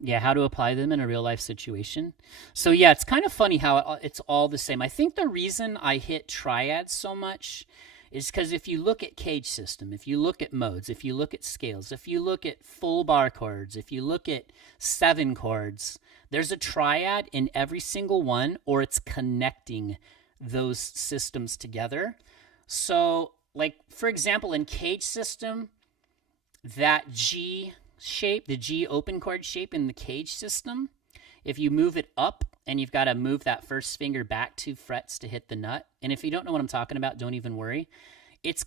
yeah, how to apply them in a real life situation. So yeah, it's kind of funny how it's all the same. I think the reason I hit triads so much is because if you look at cage system, if you look at modes, if you look at scales, if you look at full bar chords, if you look at 7 chords, there's a triad in every single one, or it's connecting those systems together. So, like, for example, in cage system, that G shape, the G open chord shape in the cage system, if you move it up and you've got to move that first finger back 2 frets to hit the nut, and if you don't know what I'm talking about, don't even worry. It's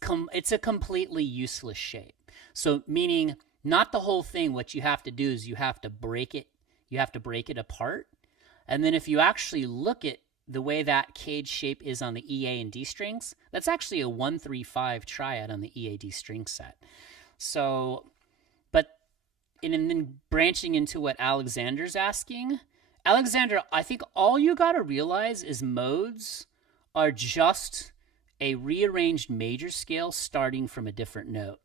a completely useless shape. So meaning not the whole thing. What you have to do is you have to break it. You have to break it apart. And then if you actually look at the way that cage shape is on the E, A, and D strings, that's actually a 1-3-5 triad on the E, A, D string set. So, but, and then branching into what Alexander's asking, Alexander, I think all you got to realize is modes are just a rearranged major scale starting from a different note.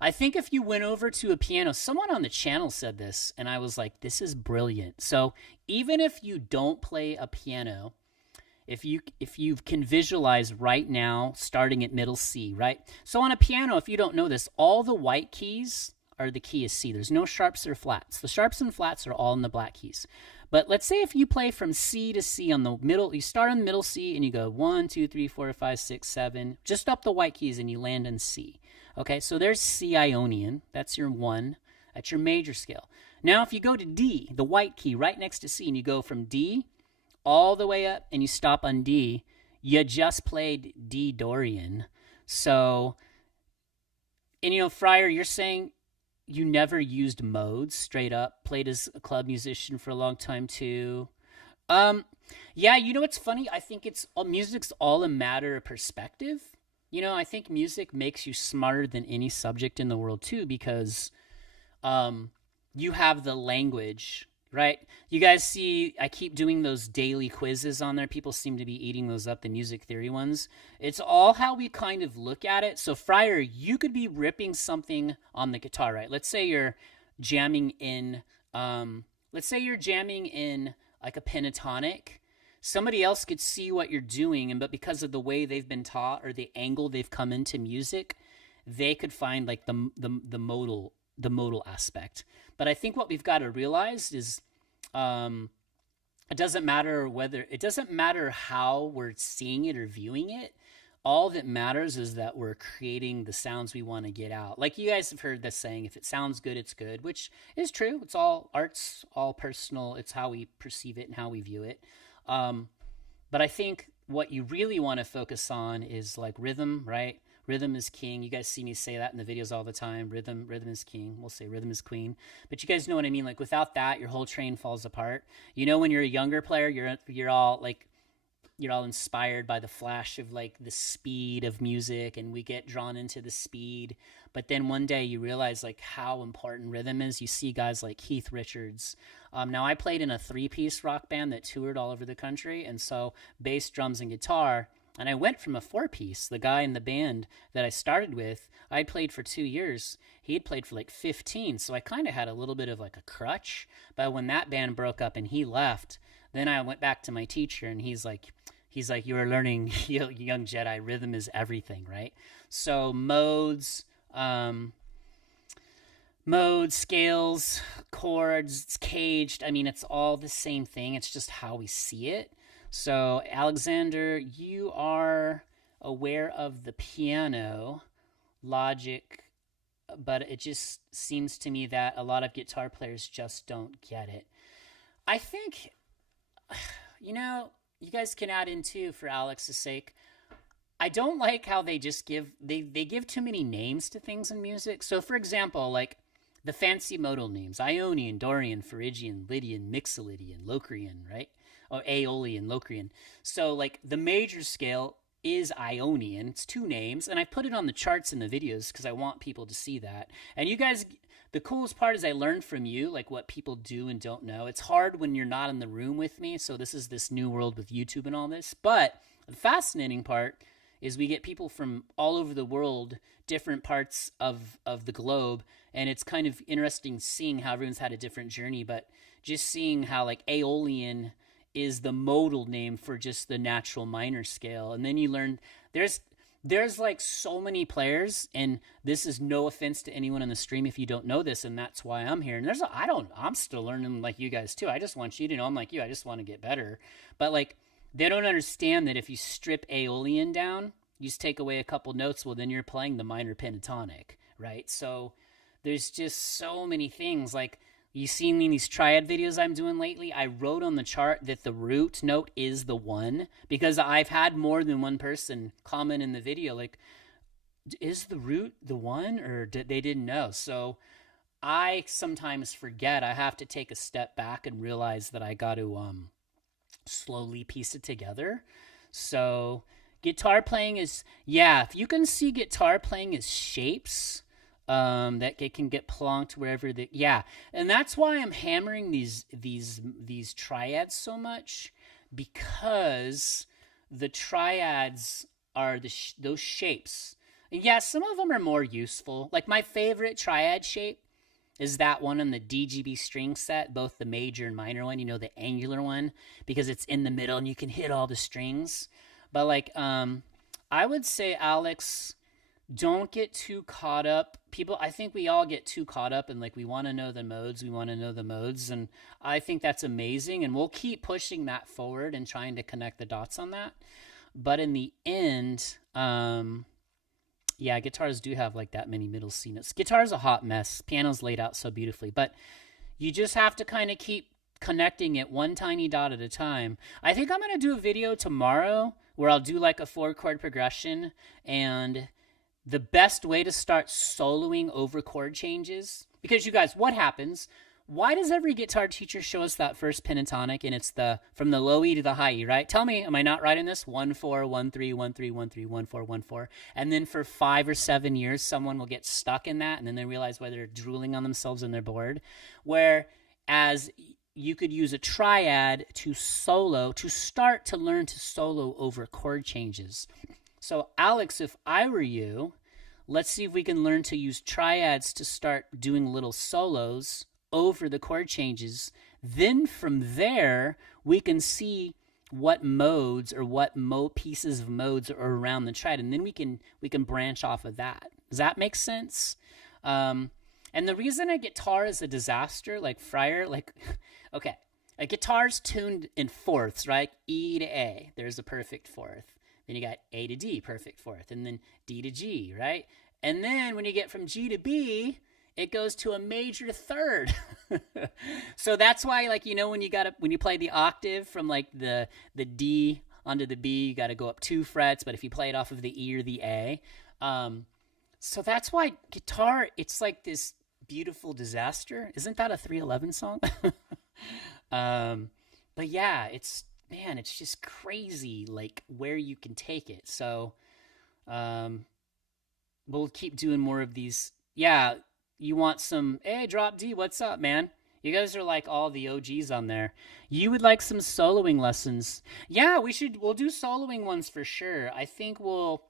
I think if you went over to a piano, someone on the channel said this, and I was like, this is brilliant. So even if you don't play a piano, if you can visualize right now starting at middle C, right? So on a piano, if you don't know this, all the white keys are the key of C. There's no sharps or flats. The sharps and flats are all in the black keys. But let's say if you play from C to C on the middle, you start on the middle C and you go 1, 2, 3, 4, 5, 6, 7, just up the white keys and you land in C. Okay, so there's C Ionian. That's your 1. That's your major scale. Now if you go to D, the white key right next to C, and you go from D all the way up and you stop on D, you just played D Dorian. So, and you know, Fryer, you're saying you never used modes straight up, played as a club musician for a long time too. Yeah, you know what's funny? I think music's all a matter of perspective. You know, I think music makes you smarter than any subject in the world too, because you have the language, right? You guys see, I keep doing those daily quizzes on there. People seem to be eating those up, the music theory ones. It's all how we kind of look at it. So Fryer, you could be ripping something on the guitar, right? Let's say you're jamming in, like a pentatonic. Somebody else could see what you're doing, but because of the way they've been taught or the angle they've come into music, they could find like the modal aspect. But I think what we've got to realize is it doesn't matter how we're seeing it or viewing it. All that matters is that we're creating the sounds we want to get out. Like you guys have heard this saying, if it sounds good, it's good, which is true. It's all art's all personal. It's how we perceive it and how we view it. But I think what you really want to focus on is like rhythm, right? Rhythm is king. You guys see me say that in the videos all the time. Rhythm is king. We'll say rhythm is queen. But you guys know what I mean. Like without that, your whole train falls apart. You know, when you're a younger player, you're all inspired by the flash of like the speed of music, and we get drawn into the speed. But then one day you realize like how important rhythm is. You see guys like Keith Richards. Now I played in a 3-piece rock band that toured all over the country, and so bass, drums, and guitar. And I went from a 4-piece. The guy in the band that I started with, I played for 2 years. He had played for like 15, so I kind of had a little bit of like a crutch. But when that band broke up and he left, then I went back to my teacher, and he's like, you are learning, young Jedi, rhythm is everything, right? So modes, scales, chords, it's caged. I mean, it's all the same thing. It's just how we see it. So, Alexander, you are aware of the piano logic, but it just seems to me that a lot of guitar players just don't get it. I think, you know, you guys can add in too for Alex's sake. I don't like how they just they give too many names to things in music. So, for example, like the fancy modal names, Ionian, Dorian, Phrygian, Lydian, Mixolydian, Locrian, right? Or Aeolian, Locrian. So like the major scale is Ionian. It's 2 names, and I put it on the charts in the videos because I want people to see that. And you guys, the coolest part is I learned from you like what people do and don't know. It's hard when you're not in the room with me, so this is this new world with YouTube and all this. But The fascinating part is we get people from all over the world, different parts of the globe, and it's kind of interesting seeing how everyone's had a different journey, but just seeing how like Aeolian is the modal name for just the natural minor scale. And then you learn there's like so many players, and this is no offense to anyone on the stream if you don't know this, and that's why I'm here. And I'm still learning like you guys too. I just want you to know I'm like you. I just want to get better. But like they don't understand that if you strip Aeolian down, you just take away a couple notes, well then you're playing the minor pentatonic, right? So there's just so many things. Like you seen me in these triad videos I'm doing lately, I wrote on the chart that the root note is the 1 because I've had more than one person comment in the video like, is the root the 1 or they didn't know? So I sometimes forget. I have to take a step back and realize that I got to slowly piece it together. So guitar playing is, yeah, if you can see guitar playing as shapes, that it can get plonked wherever yeah. And that's why I'm hammering these triads so much, because the triads are those shapes. And yeah, some of them are more useful. Like my favorite triad shape is that one on the DGB string set, both the major and minor one, the angular one, because it's in the middle and you can hit all the strings. But like, I would say, Alex, don't get too caught up. I think we all get too caught up and like we want to know the modes. And I think that's amazing. And we'll keep pushing that forward and trying to connect the dots on that. But in the end, yeah, guitars do have like that many middle C notes. Guitar's a hot mess. Piano's laid out so beautifully. But you just have to kind of keep connecting it one tiny dot at a time. I think I'm going to do a video tomorrow where I'll do like a 4-chord progression, and the best way to start soloing over chord changes, because you guys, what happens? Why does every guitar teacher show us that first pentatonic and it's from the low E to the high E, right? Tell me, am I not right in this? 1 4 1 3 1 3 1 3 1 4 1 4, and then for 5 or 7 years, someone will get stuck in that, and then they realize why they're drooling on themselves and their board. Whereas you could use a triad to start to learn to solo over chord changes. So Alex, if I were you, let's see if we can learn to use triads to start doing little solos over the chord changes. Then from there, we can see what modes or what pieces of modes are around the triad, and then we can branch off of that. Does that make sense? And the reason a guitar is a disaster, like Friar, like, okay, a guitar's tuned in fourths, right? E to A, there's a perfect fourth. Then you got A to D, perfect fourth, and then D to G, right? And then when you get from G to B, it goes to a major third. So that's why, like, when you play the octave from like the D onto the B, you got to go up 2 frets. But if you play it off of the E or the A, so that's why guitar, it's like this beautiful disaster. Isn't that a 311 song? But yeah, it's just crazy, like where you can take it. So, we'll keep doing more of these. Yeah. You want some, hey, Drop D, what's up, man? You guys are like all the OGs on there. You would like some soloing lessons. Yeah, we'll do soloing ones for sure. I think we'll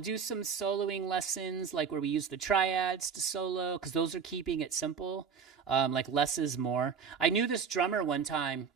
do some soloing lessons, like where we use the triads to solo, because those are keeping it simple. Like less is more. I knew this drummer one time.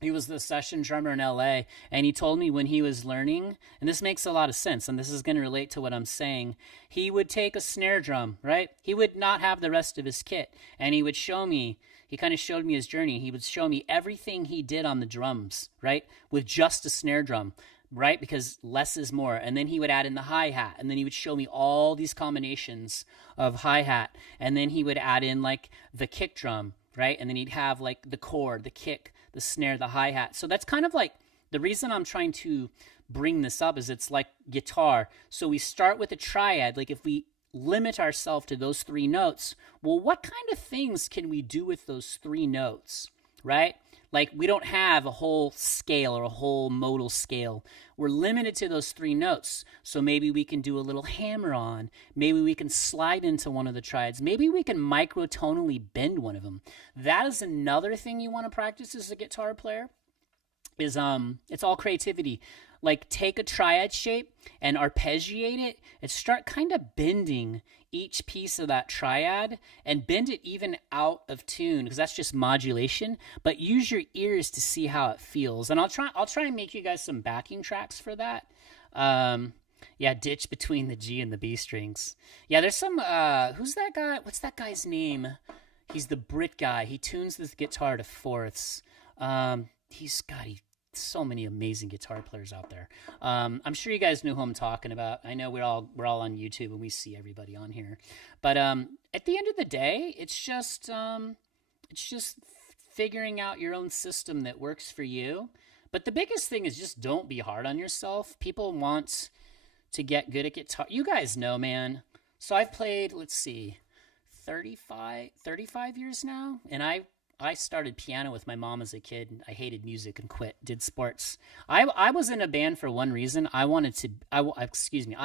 He was the session drummer in LA, and he told me when he was learning, and this makes a lot of sense, and this is going to relate to what I'm saying, he would take a snare drum, right? He would not have the rest of his kit, and he kind of showed me his journey. He would show me everything he did on the drums, right? With just a snare drum, right? Because less is more. And then he would add in the hi-hat, and then he would show me all these combinations of hi-hat, and then he would add in like the kick drum, right? And then he'd have like the chord, the kick, the snare, the hi-hat. So that's kind of like the reason I'm trying to bring this up is it's like guitar. So we start with a triad. Like if we limit ourselves to those 3 notes, well, what kind of things can we do with those 3 notes, right? Like we don't have a whole scale or a whole modal scale. We're limited to those 3 notes. So maybe we can do a little hammer on. Maybe we can slide into one of the triads. Maybe we can microtonally bend one of them. That is another thing you want to practice as a guitar player. Is it's all creativity. like take a triad shape and arpeggiate it and start kind of bending each piece of that triad and bend it even out of tune, because that's just modulation, but use your ears to see how it feels. And I'll try and make you guys some backing tracks for that. Yeah, ditch between the G and the B strings. Yeah, there's some who's that guy? What's that guy's name? He's the Brit guy. He tunes the guitar to fourths. He's so many amazing guitar players out there. I'm sure you guys know who I'm talking about. I know we're all on YouTube and we see everybody on here. But at the end of the day, it's just figuring out your own system that works for you. But the biggest thing is just don't be hard on yourself. People want to get good at guitar. You guys know, man. So I've played, let's see, 35 years now, and I started piano with my mom as a kid. I hated music and quit, did sports. I was in a band for one reason. I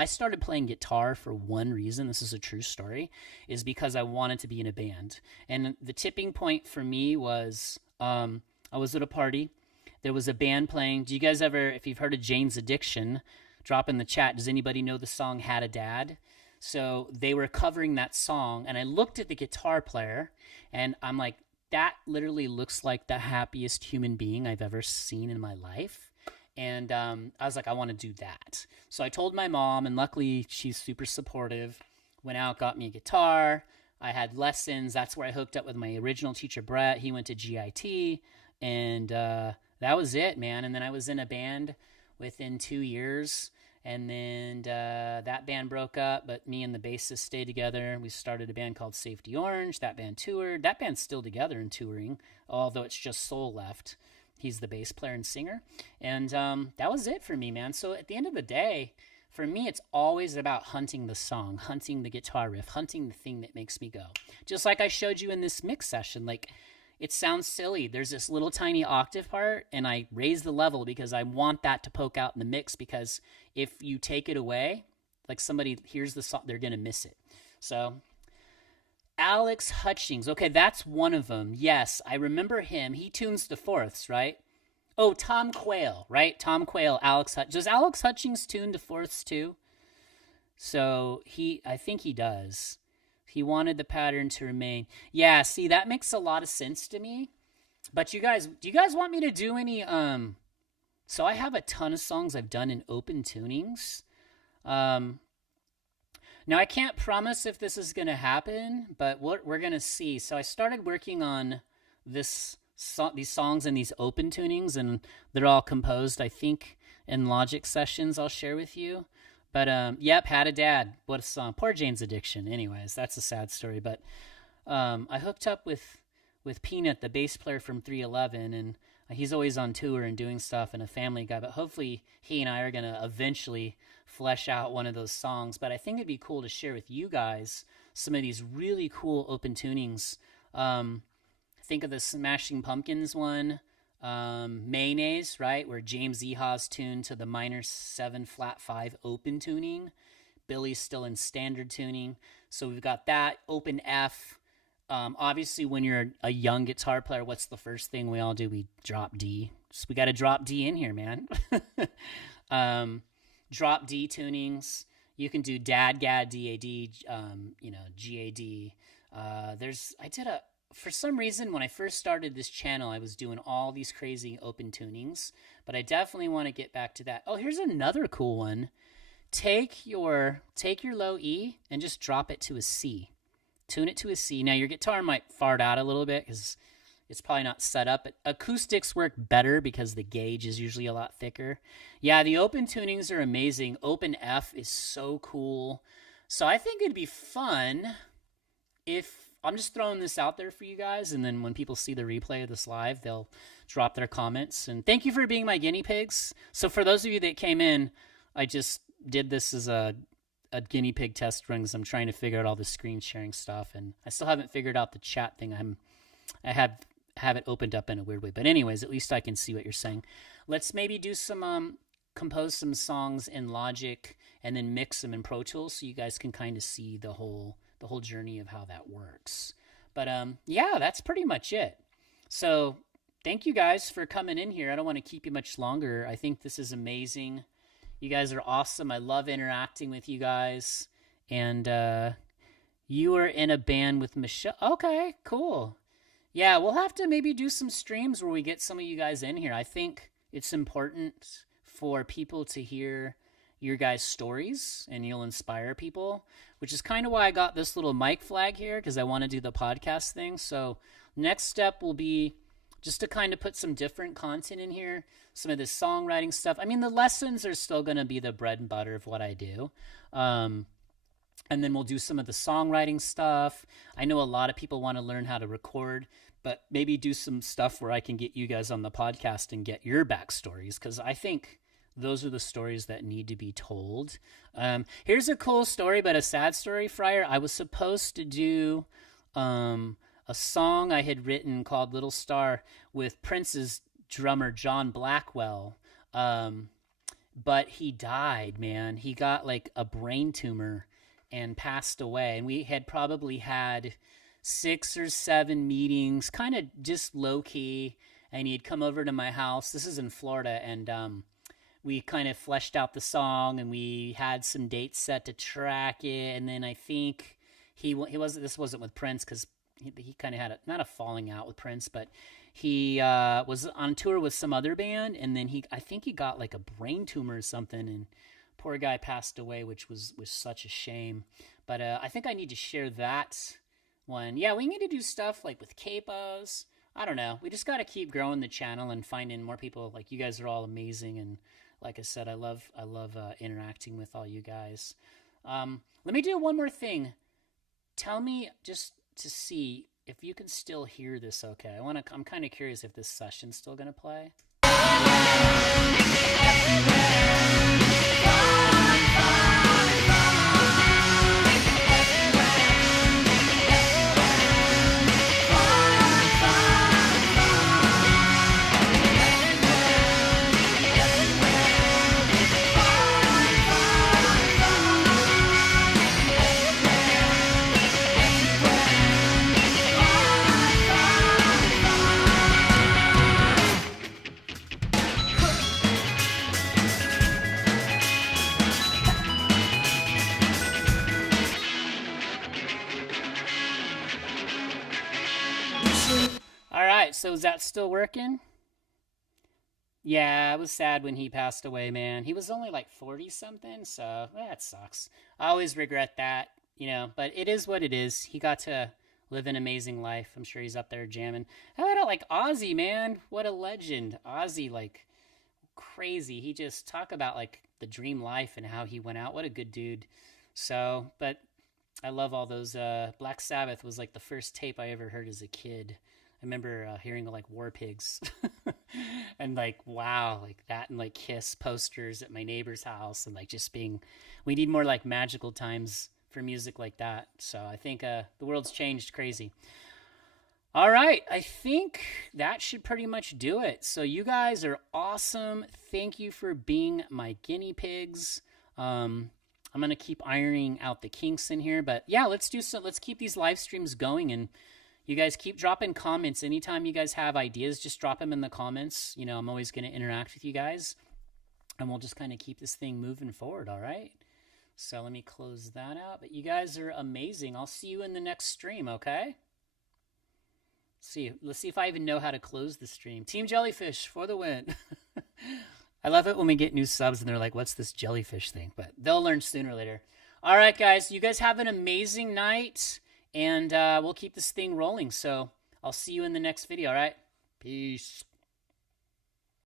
started playing guitar for one reason. This is a true story, is because I wanted to be in a band. And the tipping point for me was, I was at a party. There was a band playing. Do you guys ever, if you've heard of Jane's Addiction, drop in the chat. Does anybody know the song Had a Dad? So they were covering that song, and I looked at the guitar player, and I'm like, that literally looks like the happiest human being I've ever seen in my life. And I was like, I want to do that. So I told my mom, and luckily she's super supportive. Went out, got me a guitar. I had lessons. That's where I hooked up with my original teacher, Brett. He went to GIT, and that was it, man. And then I was in a band within 2 years. And then that band broke up, but me and the bassist stayed together. We started a band called Safety Orange. That band toured. That band's still together and touring, although it's just Soul left. He's the bass player and singer. And that was it for me, man. So at the end of the day, for me, it's always about hunting the song, hunting the guitar riff, hunting the thing that makes me go. Just like I showed you in this mix session, like, it sounds silly. There's this little tiny octave part, and I raise the level because I want that to poke out in the mix, because if you take it away, like somebody hears the song, they're going to miss it. So, Alex Hutchings. Okay, that's one of them. Yes, I remember him. He tunes the fourths, right? Oh, Tom Quayle, right? Tom Quayle, Alex Hutchings. Does Alex Hutchings tune to fourths too? So, I think he does. He wanted the pattern to remain. Yeah, see, that makes a lot of sense to me. But do you guys want me to do any, so I have a ton of songs I've done in open tunings. Now I can't promise if this is going to happen, but we're going to see. So I started working on these songs in these open tunings, and they're all composed, I think, in Logic sessions I'll share with you. But, yep, Had a Dad. What a song. Poor Jane's Addiction. Anyways, that's a sad story. But I hooked up with Peanut, the bass player from 311, and he's always on tour and doing stuff, and a family guy. But hopefully he and I are going to eventually flesh out one of those songs. But I think it'd be cool to share with you guys some of these really cool open tunings. Think of the Smashing Pumpkins one. Mayonnaise, right, where James Iha's tuned to the minor 7 flat 5 open tuning. Billy's still in standard tuning. So we've got that open F. Obviously, when you're a young guitar player, what's the first thing we all do? We drop D. So we got to drop D in here, man. Drop D tunings. You can do Dad, Gad, DAD, GAD. For some reason, when I first started this channel, I was doing all these crazy open tunings, but I definitely want to get back to that. Oh, here's another cool one. Take your low E and just drop it to a C. Tune it to a C. Now, your guitar might fart out a little bit because it's probably not set up. But acoustics work better because the gauge is usually a lot thicker. Yeah, the open tunings are amazing. Open F is so cool. So I think it'd be fun if... I'm just throwing this out there for you guys, and then when people see the replay of this live, they'll drop their comments. And thank you for being my guinea pigs. So for those of you that came in, I just did this as a guinea pig test run because I'm trying to figure out all the screen sharing stuff, and I still haven't figured out the chat thing. I have it opened up in a weird way. But anyways, at least I can see what you're saying. Let's maybe do some compose some songs in Logic and then mix them in Pro Tools so you guys can kind of see the whole journey of how that works. But yeah, that's pretty much it. So thank you guys for coming in here. I don't want to keep you much longer. I think this is amazing. You guys are awesome. I love interacting with you guys. And you are in a band with Michelle. Okay, cool. Yeah, we'll have to maybe do some streams where we get some of you guys in here. I think it's important for people to hear your guys' stories, and you'll inspire people, which is kind of why I got this little mic flag here, because I want to do the podcast thing. So next step will be just to kind of put some different content in here, some of this songwriting stuff. I mean, the lessons are still going to be the bread and butter of what I do. And then we'll do some of the songwriting stuff. I know a lot of people want to learn how to record, but maybe do some stuff where I can get you guys on the podcast and get your backstories, because I think those are the stories that need to be told. Here's a cool story, but a sad story, Friar. I was supposed to do a song I had written called Little Star with Prince's drummer, John Blackwell. But he died, man. He got like a brain tumor and passed away. And we had probably had 6 or 7 meetings, kind of just low key. And he'd come over to my house. This is in Florida. And we kind of fleshed out the song, and we had some dates set to track it. And then I think this wasn't with Prince, because he kind of had not a falling out with Prince, but he was on tour with some other band, and then I think he got like a brain tumor or something, and poor guy passed away, which was such a shame. But I think I need to share that one. Yeah, we need to do stuff like with capos. I don't know. We just got to keep growing the channel and finding more people. Like, you guys are all amazing, and like I said, I love interacting with all you guys. Let me do one more thing. Tell me, just to see if you can still hear this okay. I'm kind of curious if this session's still going to play. So is that still working? Yeah, it was sad when he passed away, man. He was only like 40 something, so that sucks. I always regret that, but it is what it is. He got to live an amazing life. I'm sure he's up there jamming. How about like Ozzy, man? What a legend. Ozzy, like, crazy. He just talk about like the dream life and how he went out. What a good dude. So, but I love all those. Black Sabbath was like the first tape I ever heard as a kid. I remember hearing like War Pigs and like, wow, like that, and like Kiss posters at my neighbor's house, and like just being, we need more like magical times for music like that. So I think the world's changed crazy. All right. I think that should pretty much do it. So you guys are awesome. Thank you for being my guinea pigs. I'm going to keep ironing out the kinks in here, but yeah, let's keep these live streams going, and you guys keep dropping comments. Anytime you guys have ideas, just drop them in the comments. I'm always going to interact with you guys, and we'll just kind of keep this thing moving forward, all right? So let me close that out. But you guys are amazing. I'll see you in the next stream, okay? Let's see if I even know how to close the stream. Team Jellyfish for the win. I love it when we get new subs and they're like, what's this jellyfish thing? But they'll learn sooner or later. All right, guys. You guys have an amazing night. And we'll keep this thing rolling. So I'll see you in the next video, all right? Peace.